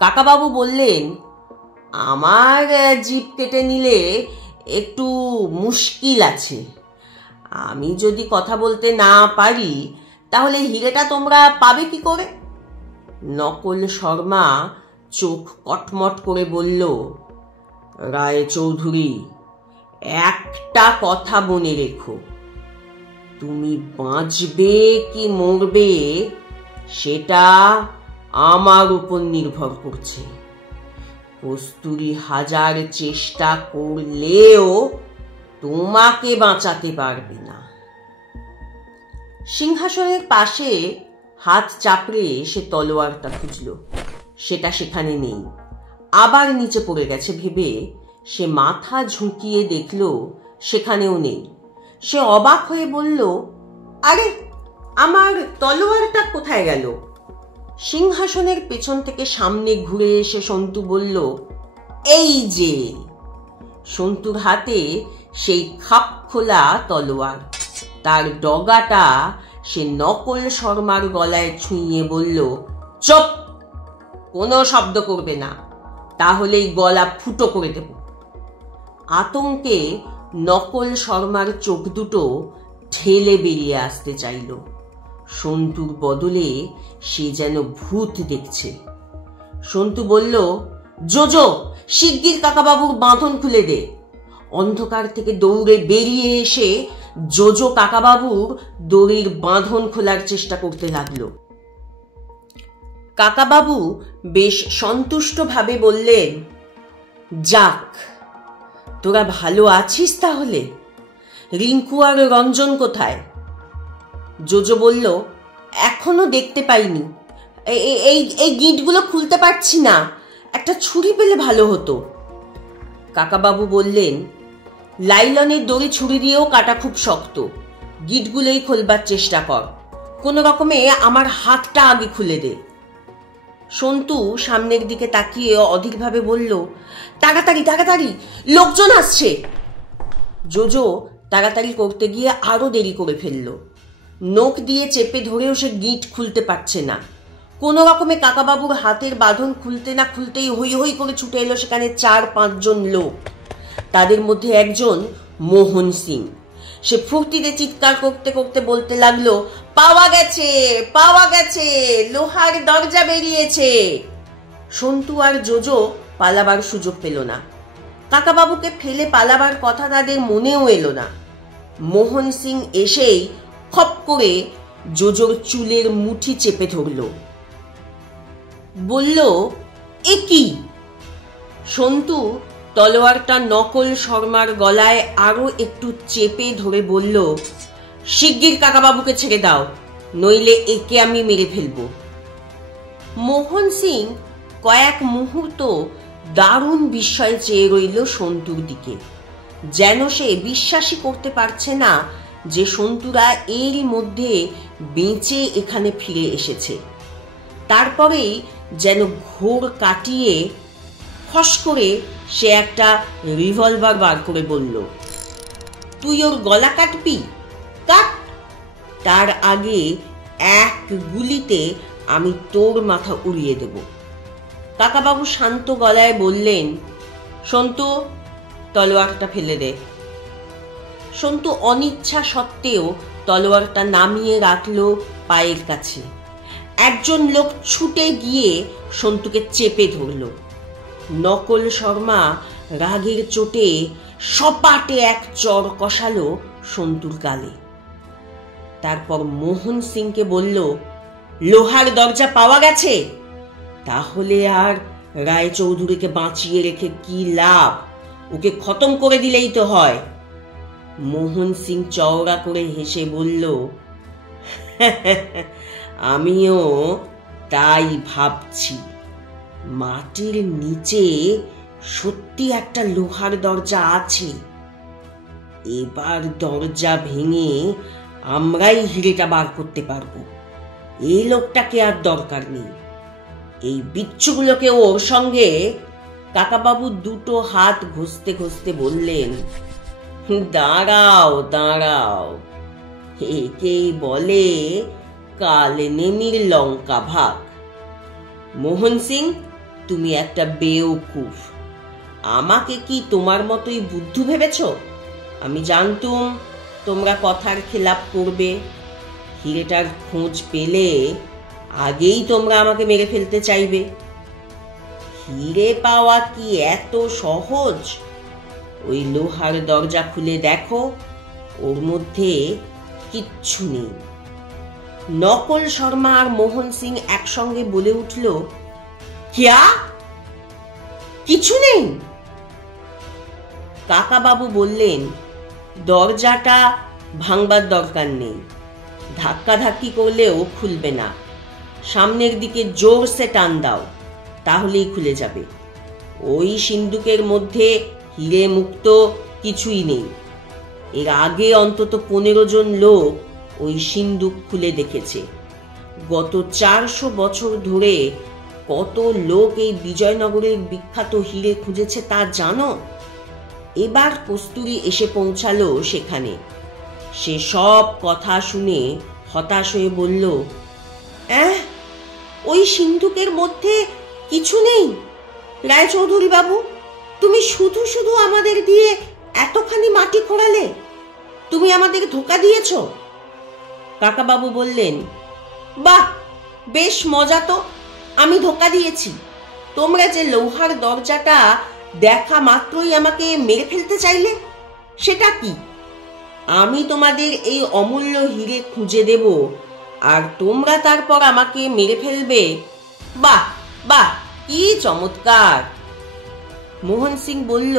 কাকাবাবু বললেন, আমার জীব কেটে নিলে একটু মুশকিল আছে। আমি যদি কথা বলতে না পারি তাহলে হিরেটা তোমরা পাবে কি করে? নকল শর্মা চোখ কটমট করে বলল, রায় চৌধুরী, একটা কথা মনে রেখো, তুমি বাঁচবে কি মরবে সেটা আমার উপর নির্ভর করছে। কস্তুরী হাজার চেষ্টা করলেও তোমাকে বাঁচাতে পারবে না। সিংহাসনের পাশে হাত চাপড়ে সে তলোয়ারটা খুঁজল। সেটা সেখানে নেই। আবার নিচে পড়ে গেছে ভেবে সে মাথা ঝুঁকিয়ে দেখল সেখানেও নেই। সে অবাক হয়ে বলল, আরে, আমার তলোয়ারটা কোথায় গেল? সিংহাসনের পেছন থেকে সামনে ঘুরে এসে সন্তু বলল, এই যে। সন্তুর হাতে সেই খাপ খোলা তলোয়ার। তার ডগাটা সে নকল শর্মার গলায় ছুঁয়ে বলল, চুপ, কোনো শব্দ করবে না, তাহলেই গলা ফুটো করে দেব। আতঙ্কে নকল শর্মার চোখ দুটো ঠেলে বেরিয়ে আসতে চাইল। সন্তুর বদলে সে যেন ভূত দেখছে। সন্তু বলল, জোজো, শিগগির কাকাবাবুর বাঁধন খুলে দে। অন্ধকার থেকে দৌড়ে বেরিয়ে এসে জোজো কাকাবাবুর দড়ির বাঁধন খোলার চেষ্টা করতে লাগল। কাকাবাবু বেশ সন্তুষ্টভাবে বললেন, যাক, তোরা ভালো আছিস তাহলে? রিঙ্কু আর রঞ্জন কোথায়? জোজো বলল, এখনো দেখতে পাইনি। এই গিঁটগুলো খুলতে পারছি না, একটা ছুরি পেলে ভালো হতো। কাকাবাবু বললেন, লাইলনের দড়ি ছুরি দিয়েও কাটা খুব শক্ত। গিঁটগুলোই খোলবার চেষ্টা কর। কোনো রকমে আমার হাতটা আগে খুলে দে। সন্তু সামনের দিকে তাকিয়ে অধীরভাবে বলল, তাড়াতাড়ি তাড়াতাড়ি, লোকজন আসছে। জোজো তাড়াতাড়ি করতে গিয়ে আরো দেরি করে ফেলল। নখ দিয়ে চেপে ধরেও সে গিঁট খুলতে পারছে না। কোনো রকমে কাকাবাবুর হাতের বাঁধন খুলতে না খুলতেই হই হই করে ছুটে এলো সেখানে 4-5 জন লোক। তাদের মধ্যে একজন মোহন সিং। সে ফুর্তিতে চিৎকার করতে করতে বলতে লাগলো, পাওয়া গেছে, পাওয়া গেছে, লোহার দরজা বেরিয়েছে। সন্তু আর জোজো পালাবার সুযোগ পেল না। কাকাবাবুকে ফেলে পালাবার কথা তাদের মনেও এলো না। মোহন সিং এসেই খপ করে জোজোর চুলের মুঠি চেপে ধরল। বলল, এ কি? সন্তু তলোয়ারটা নকল শর্মার গলায় আরো একটু চেপে ধরে বলল, শিগগির কাকাবাবুকে ছেড়ে দাও, নইলে একে আমি মেরে ফেলব। মোহন সিং কয়েক মুহূর্ত দারুণ বিস্ময়ে চেয়ে রইল সন্তুর দিকে, যেন সে বিশ্বাসই করতে পারছে না যে সন্তুরা এরই মধ্যে বেঁচে এখানে ফিরে এসেছে। তারপরেই যেন ঘোর কাটিয়ে ফস করে সে একটা রিভলভার বার করে বলল, তুই ওর গলা কাটবি? কাট, তার আগে এক গুলিতে আমি তোর মাথা উড়িয়ে দেব। কাকাবাবু শান্ত গলায় বললেন, সন্তু, তলোয়ারটা ফেলে দে। সন্তু অনিচ্ছা সত্ত্বেও তলোয়ারটা নামিয়ে রাখল পায়ের কাছে। একজন লোক ছুটে গিয়ে সন্তুকে চেপে ধরল। নকল শর্মা রাগের চোটে সপাটে এক চর কষালো সন্তুর গালে। তারপর মোহন সিংকে বলল, লোহার দরজা পাওয়া গেছে? তাহলে আর রায়চৌধুরীকে বাঁচিয়ে রেখে কি লাভ? ওকে খতম করে দিলেই তো হয়। মোহন সিং চওড়া করে হেসে বলল, আমিও তাই ভাবছি। মাটির নিচে সত্যি একটা লোহার দরজা আছে। এবার দরজা ভেঙে আমরাই হিরেটা বার করতে পারবো। এই লোকটাকে আর দরকার নেই। এই বিচ্ছুগুলোকে ওর সঙ্গে। কাকাবাবু দুটো হাত ঘষতে ঘষতে বললেন, দাঁড়াও দাঁড়াও, একেই বলে কাল নেমির লঙ্কা ভাগ। মোহন সিং, তুমি একটা বেওকুফ। আমাকে কি তোমার মতোই বুদ্ধু ভেবেছ? আমি জানতুম তোমরা কথার খেলাপ করবে। হিরেটার খোঁজ পেলে আগেই তোমরা আমাকে মেরে ফেলতে চাইবে। হিরে পাওয়া কি এত সহজ? ওই লোহার দরজা খুলে দেখো, ওর মধ্যে কিচ্ছু নেই। নকল শর্মা আর মোহন সিং একসঙ্গে বলে উঠল, কিয়া? কিছু নেই? কাকাবাবু বললেন, দরজাটা ভাঙবার দরকার নেই। ধাক্কাধাক্কি করলেও খুলবে না। সামনের দিকে জোরসে টান দাও, তাহলেই খুলে যাবে। ওই সিন্দুকের মধ্যে হিরে মুক্ত কিছুই নেই। এর আগে অন্তত 15 জন লোক ওই সিন্দুক খুলে দেখেছে। গত 400 বছর ধরে কত লোক এই বিজয়নগরের বিখ্যাত হিরে খুঁজেছে তা জানো? এবার কস্তুরী এসে পৌঁছালো সেখানে। সে সব কথা শুনে হতাশ হয়ে বলল, ওই সিন্ধুকের মধ্যে কিছু নেই? রায়চৌধুরী বাবু, তুমি শুধু শুধু আমাদের দিয়ে এতখানি মাটি খোঁড়ালে? তুমি আমাদের ধোঁকা দিয়েছ। কাকাবাবু বললেন, বাহ, বেশ মজা তো। আমি ধোঁকা দিয়েছি? তোমরা যে লোহার দরজাটা দেখা মাত্রই আমাকে মেরে ফেলতে চাইলে, সেটা কি? আমি তোমাদের এই অমূল্য হিরে খুঁজে দেব, আর তোমরা তারপর আমাকে মেরে ফেলবে? বাহ বাহ, কি চমৎকার। মোহন সিং বলল,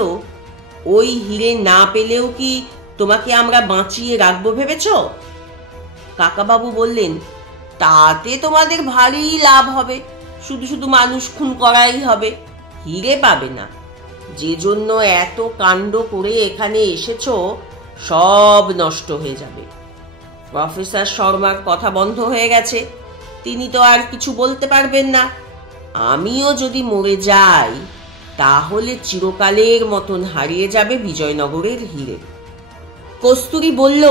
ওই হিরে না পেলেও কি তোমাকে আমরা বাঁচিয়ে রাখবো ভেবেছ? কাকাবাবু বললেন, তাতে তোমাদের ভারী লাভ হবে। শুধু শুধু মানুষ খুন করাই হবে, হিরে পাবে না। যে জন্য এত কাণ্ড করে এখানে এসেছো, সব নষ্ট হয়ে যাবে। প্রফেসর শর্মার কথা বন্ধ হয়ে গেছে, তিনি তো আর কিছু বলতে পারবেন না। আমিও যদি মরে যাই, তাহলে চিরকালের মতন হারিয়ে যাবে বিজয়নগরের হিরে। কস্তুরী বলল,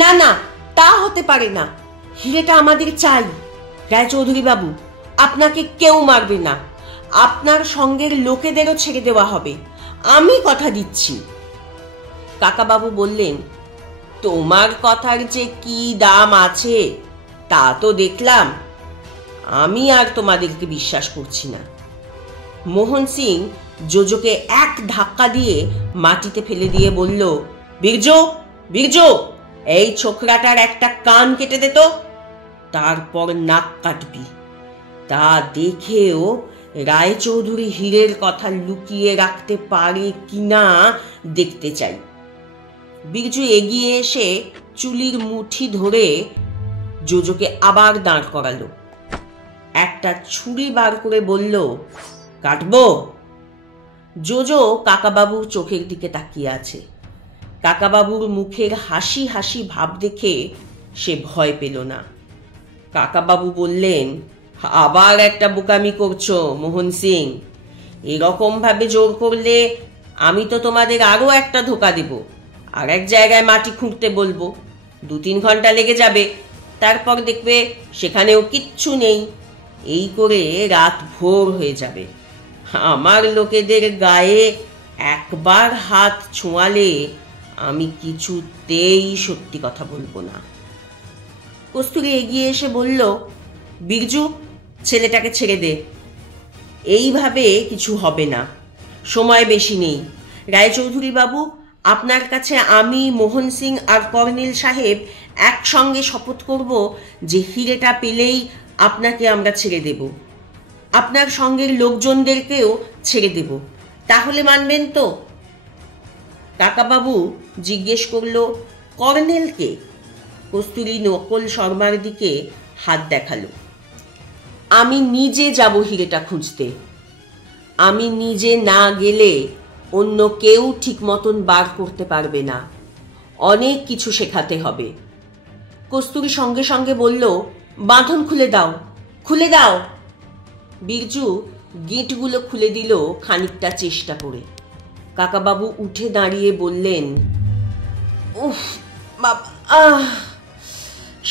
না না, তা হতে পারে না। হিরেটা আমাদের চাই। রায়চৌধুরী বাবু, আপনাকে কেউ মারবে না। আপনার সঙ্গের লোকেদেরও ছেড়ে দেওয়া হবে, আমি কথা দিচ্ছি। কাকাবাবু বললেন, তোমার কথার যে কি দাম আছে তা তো দেখলাম। আমি আর তোমাদেরকে বিশ্বাস করছি না। মোহন সিং জোজোকে এক ধাক্কা দিয়ে মাটিতে ফেলে দিয়ে বলল, বীরজো, বীরজো, এই ছোকরাটার একটা কান কেটে দে তো, তারপর নাক কাটবি। তা দেখেও রায়চৌধুরী হীরের কথা লুকিয়ে রাখতে পারে কিনা দেখতে চাই। বীরজু এগিয়ে এসে চুলির মুঠি ধরে জোজোকে আবার দাঁড় করালো। একটা ছুরি বার করে বলল, কাটবো? জোজো কাকাবাবুর চোখের দিকে তাকিয়ে আছে। কাকাবাবুর মুখের হাসি হাসি ভাব দেখে সে ভয় পেল না। কাকাবাবু বললেন, আবার একটা বোকামি করছো মোহন সিং। এরকম ভাবে জোর করলে আমি তো তোমাদের আরো একটা ধোকা দেব, আর এক জায়গায় মাটি খুঁড়তে বলবো। 2-3 ঘন্টা লেগে যাবে, তারপর দেখবে সেখানেও কিচ্ছু নেই। এই করে রাত ভোর হয়ে যাবে। আমার লোকেদের গায়ে একবার হাত ছোঁয়ালে আমি কিছুতেই সত্যি কথা বলবো না। কস্তুরী এগিয়ে এসে বলল, বিরজু, ছেলেটাকে ছেড়ে দে। এইভাবে কিছু হবে না, সময় বেশি নেই। রায়চৌধুরী বাবু, আপনার কাছে আমি, মোহন সিং আর কর্নেল সাহেব একসঙ্গে শপথ করব যে হিরেটা পেলেই আপনাকে আমরা ছেড়ে দেব, আপনার সঙ্গের লোকজনদেরকেও ছেড়ে দেব। তাহলে মানবেন তো? কাকাবাবু জিজ্ঞেস করল, কর্নেলকে? কস্তুরী নকল শর্মার দিকে হাত দেখালো। আমি নিজে যাব হিরেটা খুঁজতে। আমি নিজে না গেলে অন্য কেউ ঠিক মতন বার করতে পারবে না। অনেক কিছু শেখাতে হবে। কস্তুরী সঙ্গে সঙ্গে বলল, বাঁধন খুলে দাও, খুলে দাও। বিরজু গিঁটগুলো খুলে দিল খানিকটা চেষ্টা করে। কাকাবাবু উঠে দাঁড়িয়ে বললেন, উফ বাবা,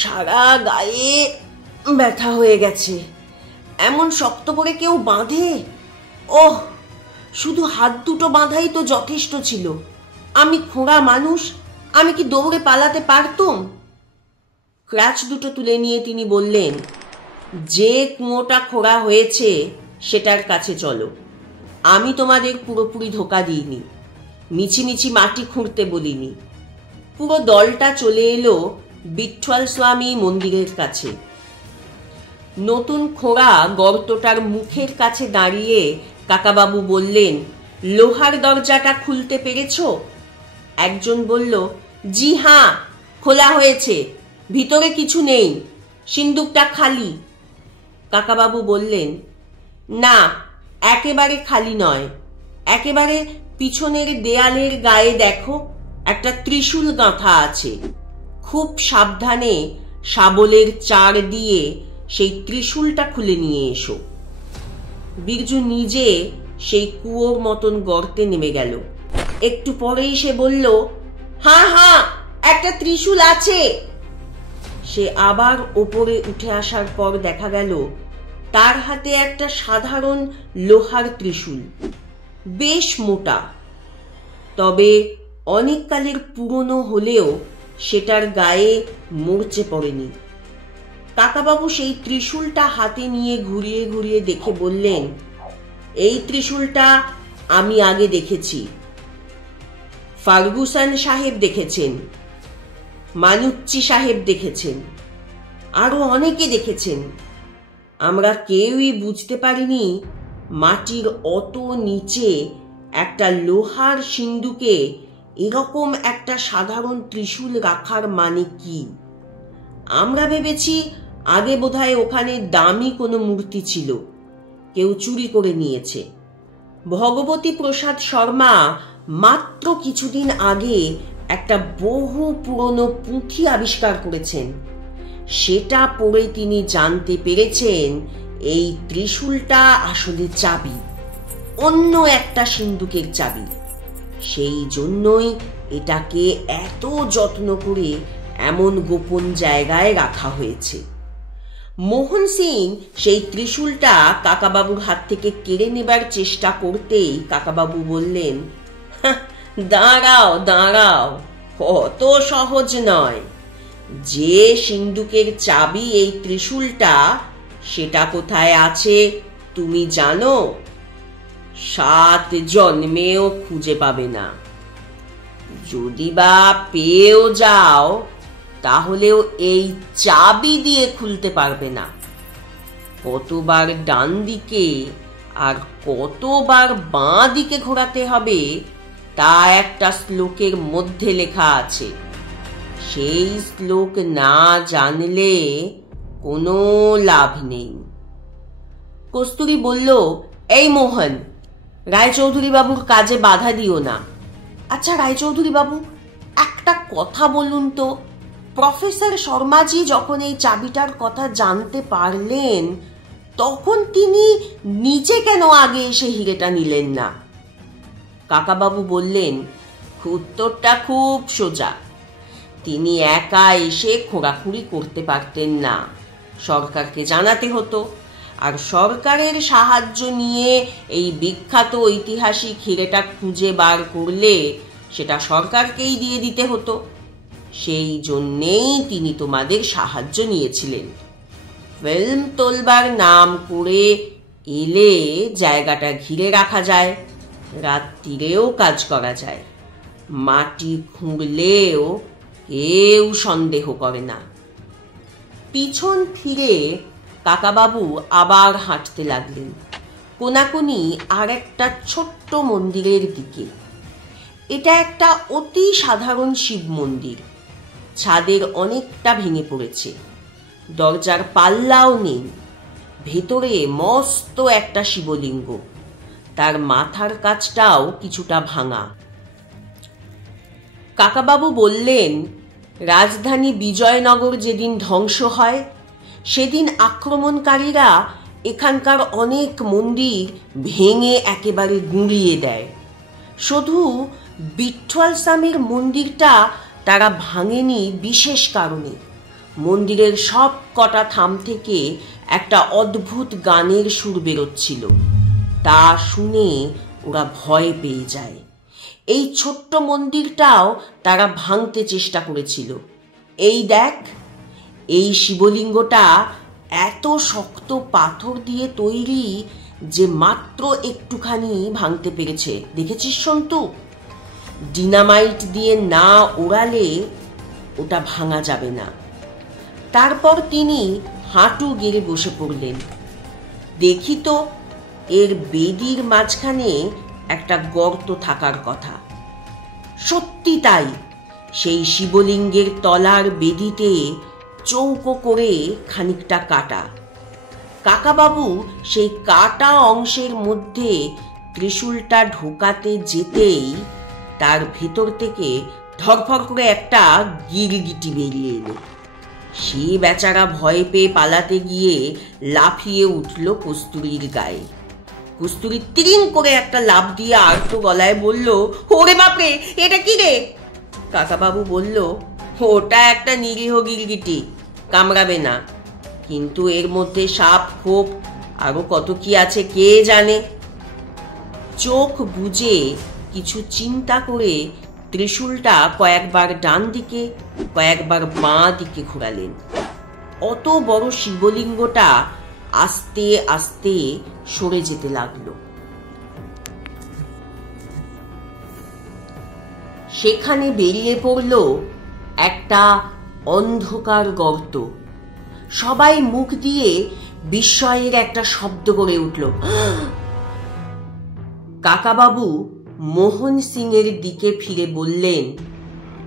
সারা গায়ে ব্যথা হয়ে গেছে। এমন শক্ত করে কেউ বাঁধে? ওহ, শুধু হাত দুটো বাঁধাই তো যথেষ্ট ছিল। আমি খোঁড়া মানুষ, আমি কি দৌড়ে পালাতে পারতুম? ক্রাচ দুটো তুলে নিয়ে তিনি বললেন, যে কুঁয়োটা খোঁড়া হয়েছে সেটার কাছে চলো। আমি তোমাদের পুরোপুরি ধোঁকা দিইনি, মিছিমিছি মাটি খুঁড়তে বলিনি। পুরো দলটা চলে এলো বিঠ্ঠল স্বামী মন্দিরের কাছে। নতুন খোঁড়া গর্তটার মুখের কাছে দাঁড়িয়ে কাকাবাবু বললেন, লোহার দরজাটা খুলতে পেরেছ? একজন বলল, জি হ্যাঁ, খোলা হয়েছে, ভিতরে কিছু নেই, সিন্দুকটা খালি। কাকাবাবু বললেন, না, একেবারে খালি নয়। একেবারে পিছনের দেয়ালের গায়ে দেখো, একটা ত্রিশূল গাঁথা আছে। খুব সাবধানে শাবলের চার দিয়ে সেই ত্রিশূলটা খুলে নিয়ে এসো। বিরজু নিজে সেই কুয়োর মতন গর্তে নেমে গেল। একটু পরেই সে বলল, হ্যাঁ হ্যাঁ, একটা ত্রিশূল আছে। সে আবার ওপরে উঠে আসার পর দেখা গেল তার হাতে একটা সাধারণ লোহার ত্রিশূল, বেশ মোটা, তবে অনেক কালের পুরনো হলেও সেটার গায়ে মরচে পড়েনি। কাকাবাবু সেই ত্রিশূলটা হাতে নিয়ে ঘুরিয়ে ঘুরিয়ে দেখে বললেন, এই ত্রিশূলটা আমি আগে দেখেছি। ফার্গুসন সাহেব দেখেছেন, মানুচ্চি সাহেব দেখেছেন, আরো অনেকে দেখেছেন। আমরা কেউই বুঝতে পারিনি মাটির অত নিচে একটা লোহার সিন্দুকে এরকম একটা সাধারণ ত্রিশূল রাখার মানে কি। আমরা ভেবেছি আগে বোধহয় ওখানে দামি কোনো মূর্তি ছিল, কেউ চুরি করে নিয়েছে। ভগবতী প্রসাদ শর্মা মাত্র কিছুদিন আগে একটা বহু পুরনো পুঁথি আবিষ্কার করেছেন। সেটা পড়ে তিনি জানতে পেরেছেন এই ত্রিশূলটা আসলে চাবি, অন্য একটা সিন্দুকের চাবি। সেই জন্যই এটাকে এত যত্ন করে এমন গোপন জায়গায় রাখা হয়েছে। মোহন সিং সেই ত্রিশূলটা কাকাবাবুর হাত থেকে কেড়ে নেবার চেষ্টা করতেই কাকাবাবু বললেন, দাঁড়াও দাঁড়াও, অত সহজ নয়। যে সিন্দুকের চাবি এই ত্রিশূলটা, সেটা কোথায় আছে তুমি জানো? 7 জন্মেও খুঁজে পাবে না। যদি বা পেয়েও যাও, তাহলেও এই চাবি দিয়ে খুলতে পারবে না। কতবার ডান দিকে আর কতবার বাঁ দিকে ঘোরাতে হবে তা একটা শ্লোকের মধ্যে লেখা আছে। সেই শ্লোক না জানলে কোনো লাভ নেই। কস্তুরী বলল, এই মোহন, রায়চৌধুরী বাবুর কাজে বাধা দিও না। আচ্ছা রায়চৌধুরী বাবু, একটা কথা বলুন তো, প্রফেসর শর্মাজি যখন এই চাবিটার কথা জানতে পারলেন, তখন তিনি নিজে কেন আগে এসে হিরেটা নিলেন না? কাকাবাবু বললেন, উত্তরটা খুব সোজা। তিনি একা এসে খোঁড়াখুড়ি করতে পারতেন না, সরকারকে জানাতে হতো, আর সরকারের সাহায্য নিয়ে এই বিখ্যাত ঐতিহাসিক হিরেটা খুঁজে বার করলে সেটা সরকারকেই দিয়ে দিতে হতো। সেই জন্যেই তিনি তোমাদের সাহায্য নিয়েছিলেন। ফিল্ম তোলবার নাম করে এলে জায়গাটা ঘিরে রাখা যায়, রাত্রিরেও কাজ করা যায়, মাটি খুঁড়লেও কেউ সন্দেহ করে না। পিছন ফিরে কাকাবাবু আবার হাঁটতে লাগলেন কোনাকুনি আর একটা ছোট্ট মন্দিরের দিকে। এটা একটা অতি সাধারণ শিব মন্দির। ছাদের অনেকটা ভেঙে পড়েছে, দরজার পাল্লাও নেই। ভেতরে মস্ত একটা শিবলিঙ্গ, তার মাথার কাছটাও কিছুটা ভাঙা। কাকাবাবু বললেন, রাজধানী বিজয়নগর যেদিন ধ্বংস হয় সেদিন আক্রমণকারীরা এখানকার অনেক মন্দির ভেঙে একেবারে গুঁড়িয়ে দেয়। শুধু বিঠ্ঠল স্বামীর মন্দিরটা তারা ভাঙেনি বিশেষ কারণে। মন্দিরের সব কটা থাম থেকে একটা অদ্ভুত গানের সুর বেরোচ্ছিল, তা শুনে ওরা ভয় পেয়ে যায়। এই ছোট্ট মন্দিরটাও তারা ভাঙতে চেষ্টা করেছিল। এই দেখ, এই শিবলিঙ্গটা এত শক্ত পাথর দিয়ে তৈরি যে মাত্র একটুখানি ভাঙতে পেরেছে। দেখেছিস সন্তু? ডিনামাইট দিয়ে না ওড়ালে ওটা ভাঙা যাবে না। তারপর তিনি হাঁটু গেড়ে বসে পড়লেন। দেখি তো, এর বেদির মাঝখানে একটা গর্ত থাকার কথা। সত্যি তাই, সেই শিবলিঙ্গের তলার বেদিতে চৌকো করে খানিকটা কাটা। কাকাবাবু সেই কাটা অংশের মধ্যে ত্রিশূলটা ঢোকাতে যেতেই তার ভেতর থেকে ধরফর করে একটা গিরগিটি বেরিয়ে এলো। সে বেচারা ভয় পেয়ে পালাতে গিয়ে লাফিয়ে উঠল কস্তুরীর গায়ে। কস্তুরী তিরিং করে একটা লাফ দিয়ে আর্ত গলায় বলল, ওরে বাপরে, এটা কি রে? কাকাবাবু বলল, ওটা একটা নিরীহ গিরগিটি, কামড়াবে না, কিন্তু এর মধ্যে সাপ খোপ আরো কত কি আছে কে জানে। চোখ বুজে কিছু চিন্তা করে ত্রিশূলটা কয়েকবার ডান দিকে কয়েকবার বাঁ দিকে ঘোরালেন। অত বড় শিবলিঙ্গটা আস্তে আস্তে সরে যেতে লাগলো। সেখানে বেরিয়ে পড়ল একটা অন্ধকার গর্ত। সবাই মুখ দিয়ে বিস্ময়ের একটা শব্দ করে উঠল। কাকাবাবু মোহন সিং এর দিকে ফিরে বললেন,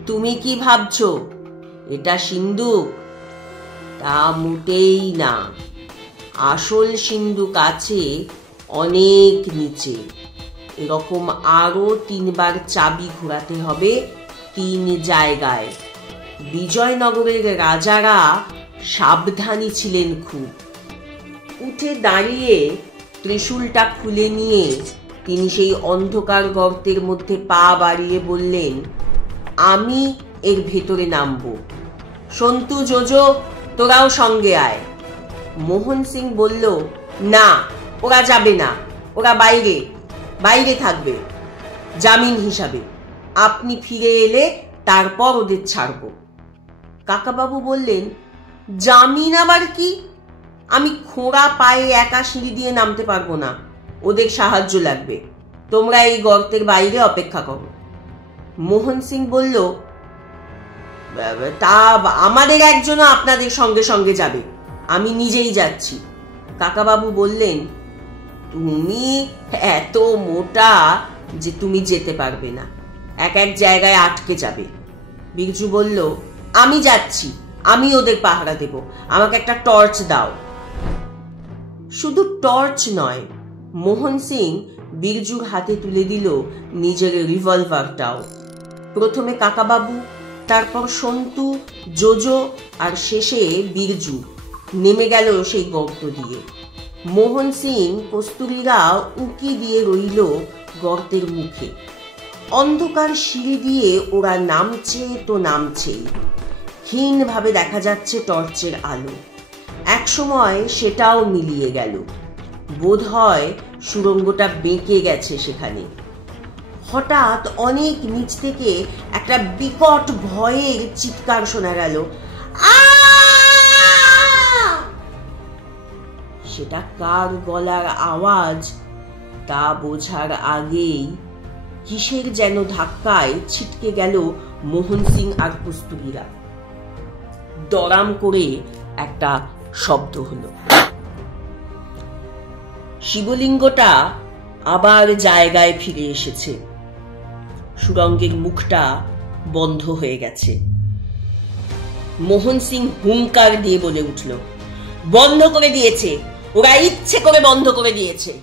তুমি কি ভাবছ এটা সিন্ধুক? তা মোটেই না। আসল সিন্ধুক আছে অনেক নিচে। এরকম আরো 3 বার চাবি ঘোরাতে হবে 3 জায়গায়। বিজয়নগরের রাজারা সাবধানী ছিলেন খুব। উঠে দাঁড়িয়ে ত্রিশূলটা খুলে নিয়ে তিনি সেই অন্ধকার গর্তের মধ্যে পা বাড়িয়ে বললেন, আমি এর ভেতরে নামবো। সন্তু, জোজো, তোরাও সঙ্গে আয়। মোহন সিং বলল, না, ওরা যাবে না, ওরা বাইরে বাইরে থাকবে জামিন হিসাবে। আপনি ফিরে এলে তারপর ওদের ছাড়ব। কাকাবাবু বললেন, জামিন আবার কি? আমি খোঁড়া পায়ে একা সিঁড়ি দিয়ে নামতে পারবো না, ওদের সাহায্য লাগবে। তোমরা এই গর্তের বাইরে অপেক্ষা করো। মোহন সিং বলল, তা আমাদের একজনও আপনাদের সঙ্গে সঙ্গে যাবে, আমি নিজেই যাচ্ছি। কাকাবাবু বললেন, তুমি এত মোটা যে তুমি যেতে পারবে না, এক এক জায়গায় আটকে যাবে। বিরজু বলল, আমি যাচ্ছি, আমি ওদের পাহারা দেব, আমাকে একটা টর্চ দাও। শুধু টর্চ নয়, মোহন সিং বিরজুর হাতে তুলে দিল নিজের রিভলভারটাও। প্রথমে কাকাবাবু, তারপর সন্তু, জোজো আর শেষে বিরজু নেমে গেল সেই গর্ত দিয়ে। মোহন সিং, কস্তুরীরা উঁকি দিয়ে রইল গর্তের মুখে। অন্ধকার সিঁড়ি দিয়ে ওরা নামছে তো নামছেই। ক্ষীণভাবে দেখা যাচ্ছে টর্চের আলো। একসময় সেটাও মিলিয়ে গেল। বোধ হয় সুড়ঙ্গটা বেঁকে গেছে সেখানে। হঠাৎ অনেক নিচ থেকে একটা বিকট ভয়ের চিৎকার শোনা গেল। সেটা কার গলার আওয়াজ তা বোঝার আগেই কিসের যেন ধাক্কায় ছিটকে গেল মোহন সিং আর কস্তুরীরা। দরাম করে একটা শব্দ হলো। শিবলিঙ্গটা আবার জায়গায় ফিরে এসেছে। সুড়ঙ্গের মুখটা বন্ধ হয়ে গেছে। মোহন সিং হুঙ্কার দিয়ে বলে উঠল, বন্ধ করে দিয়েছে, ওরা ইচ্ছে করে বন্ধ করে দিয়েছে।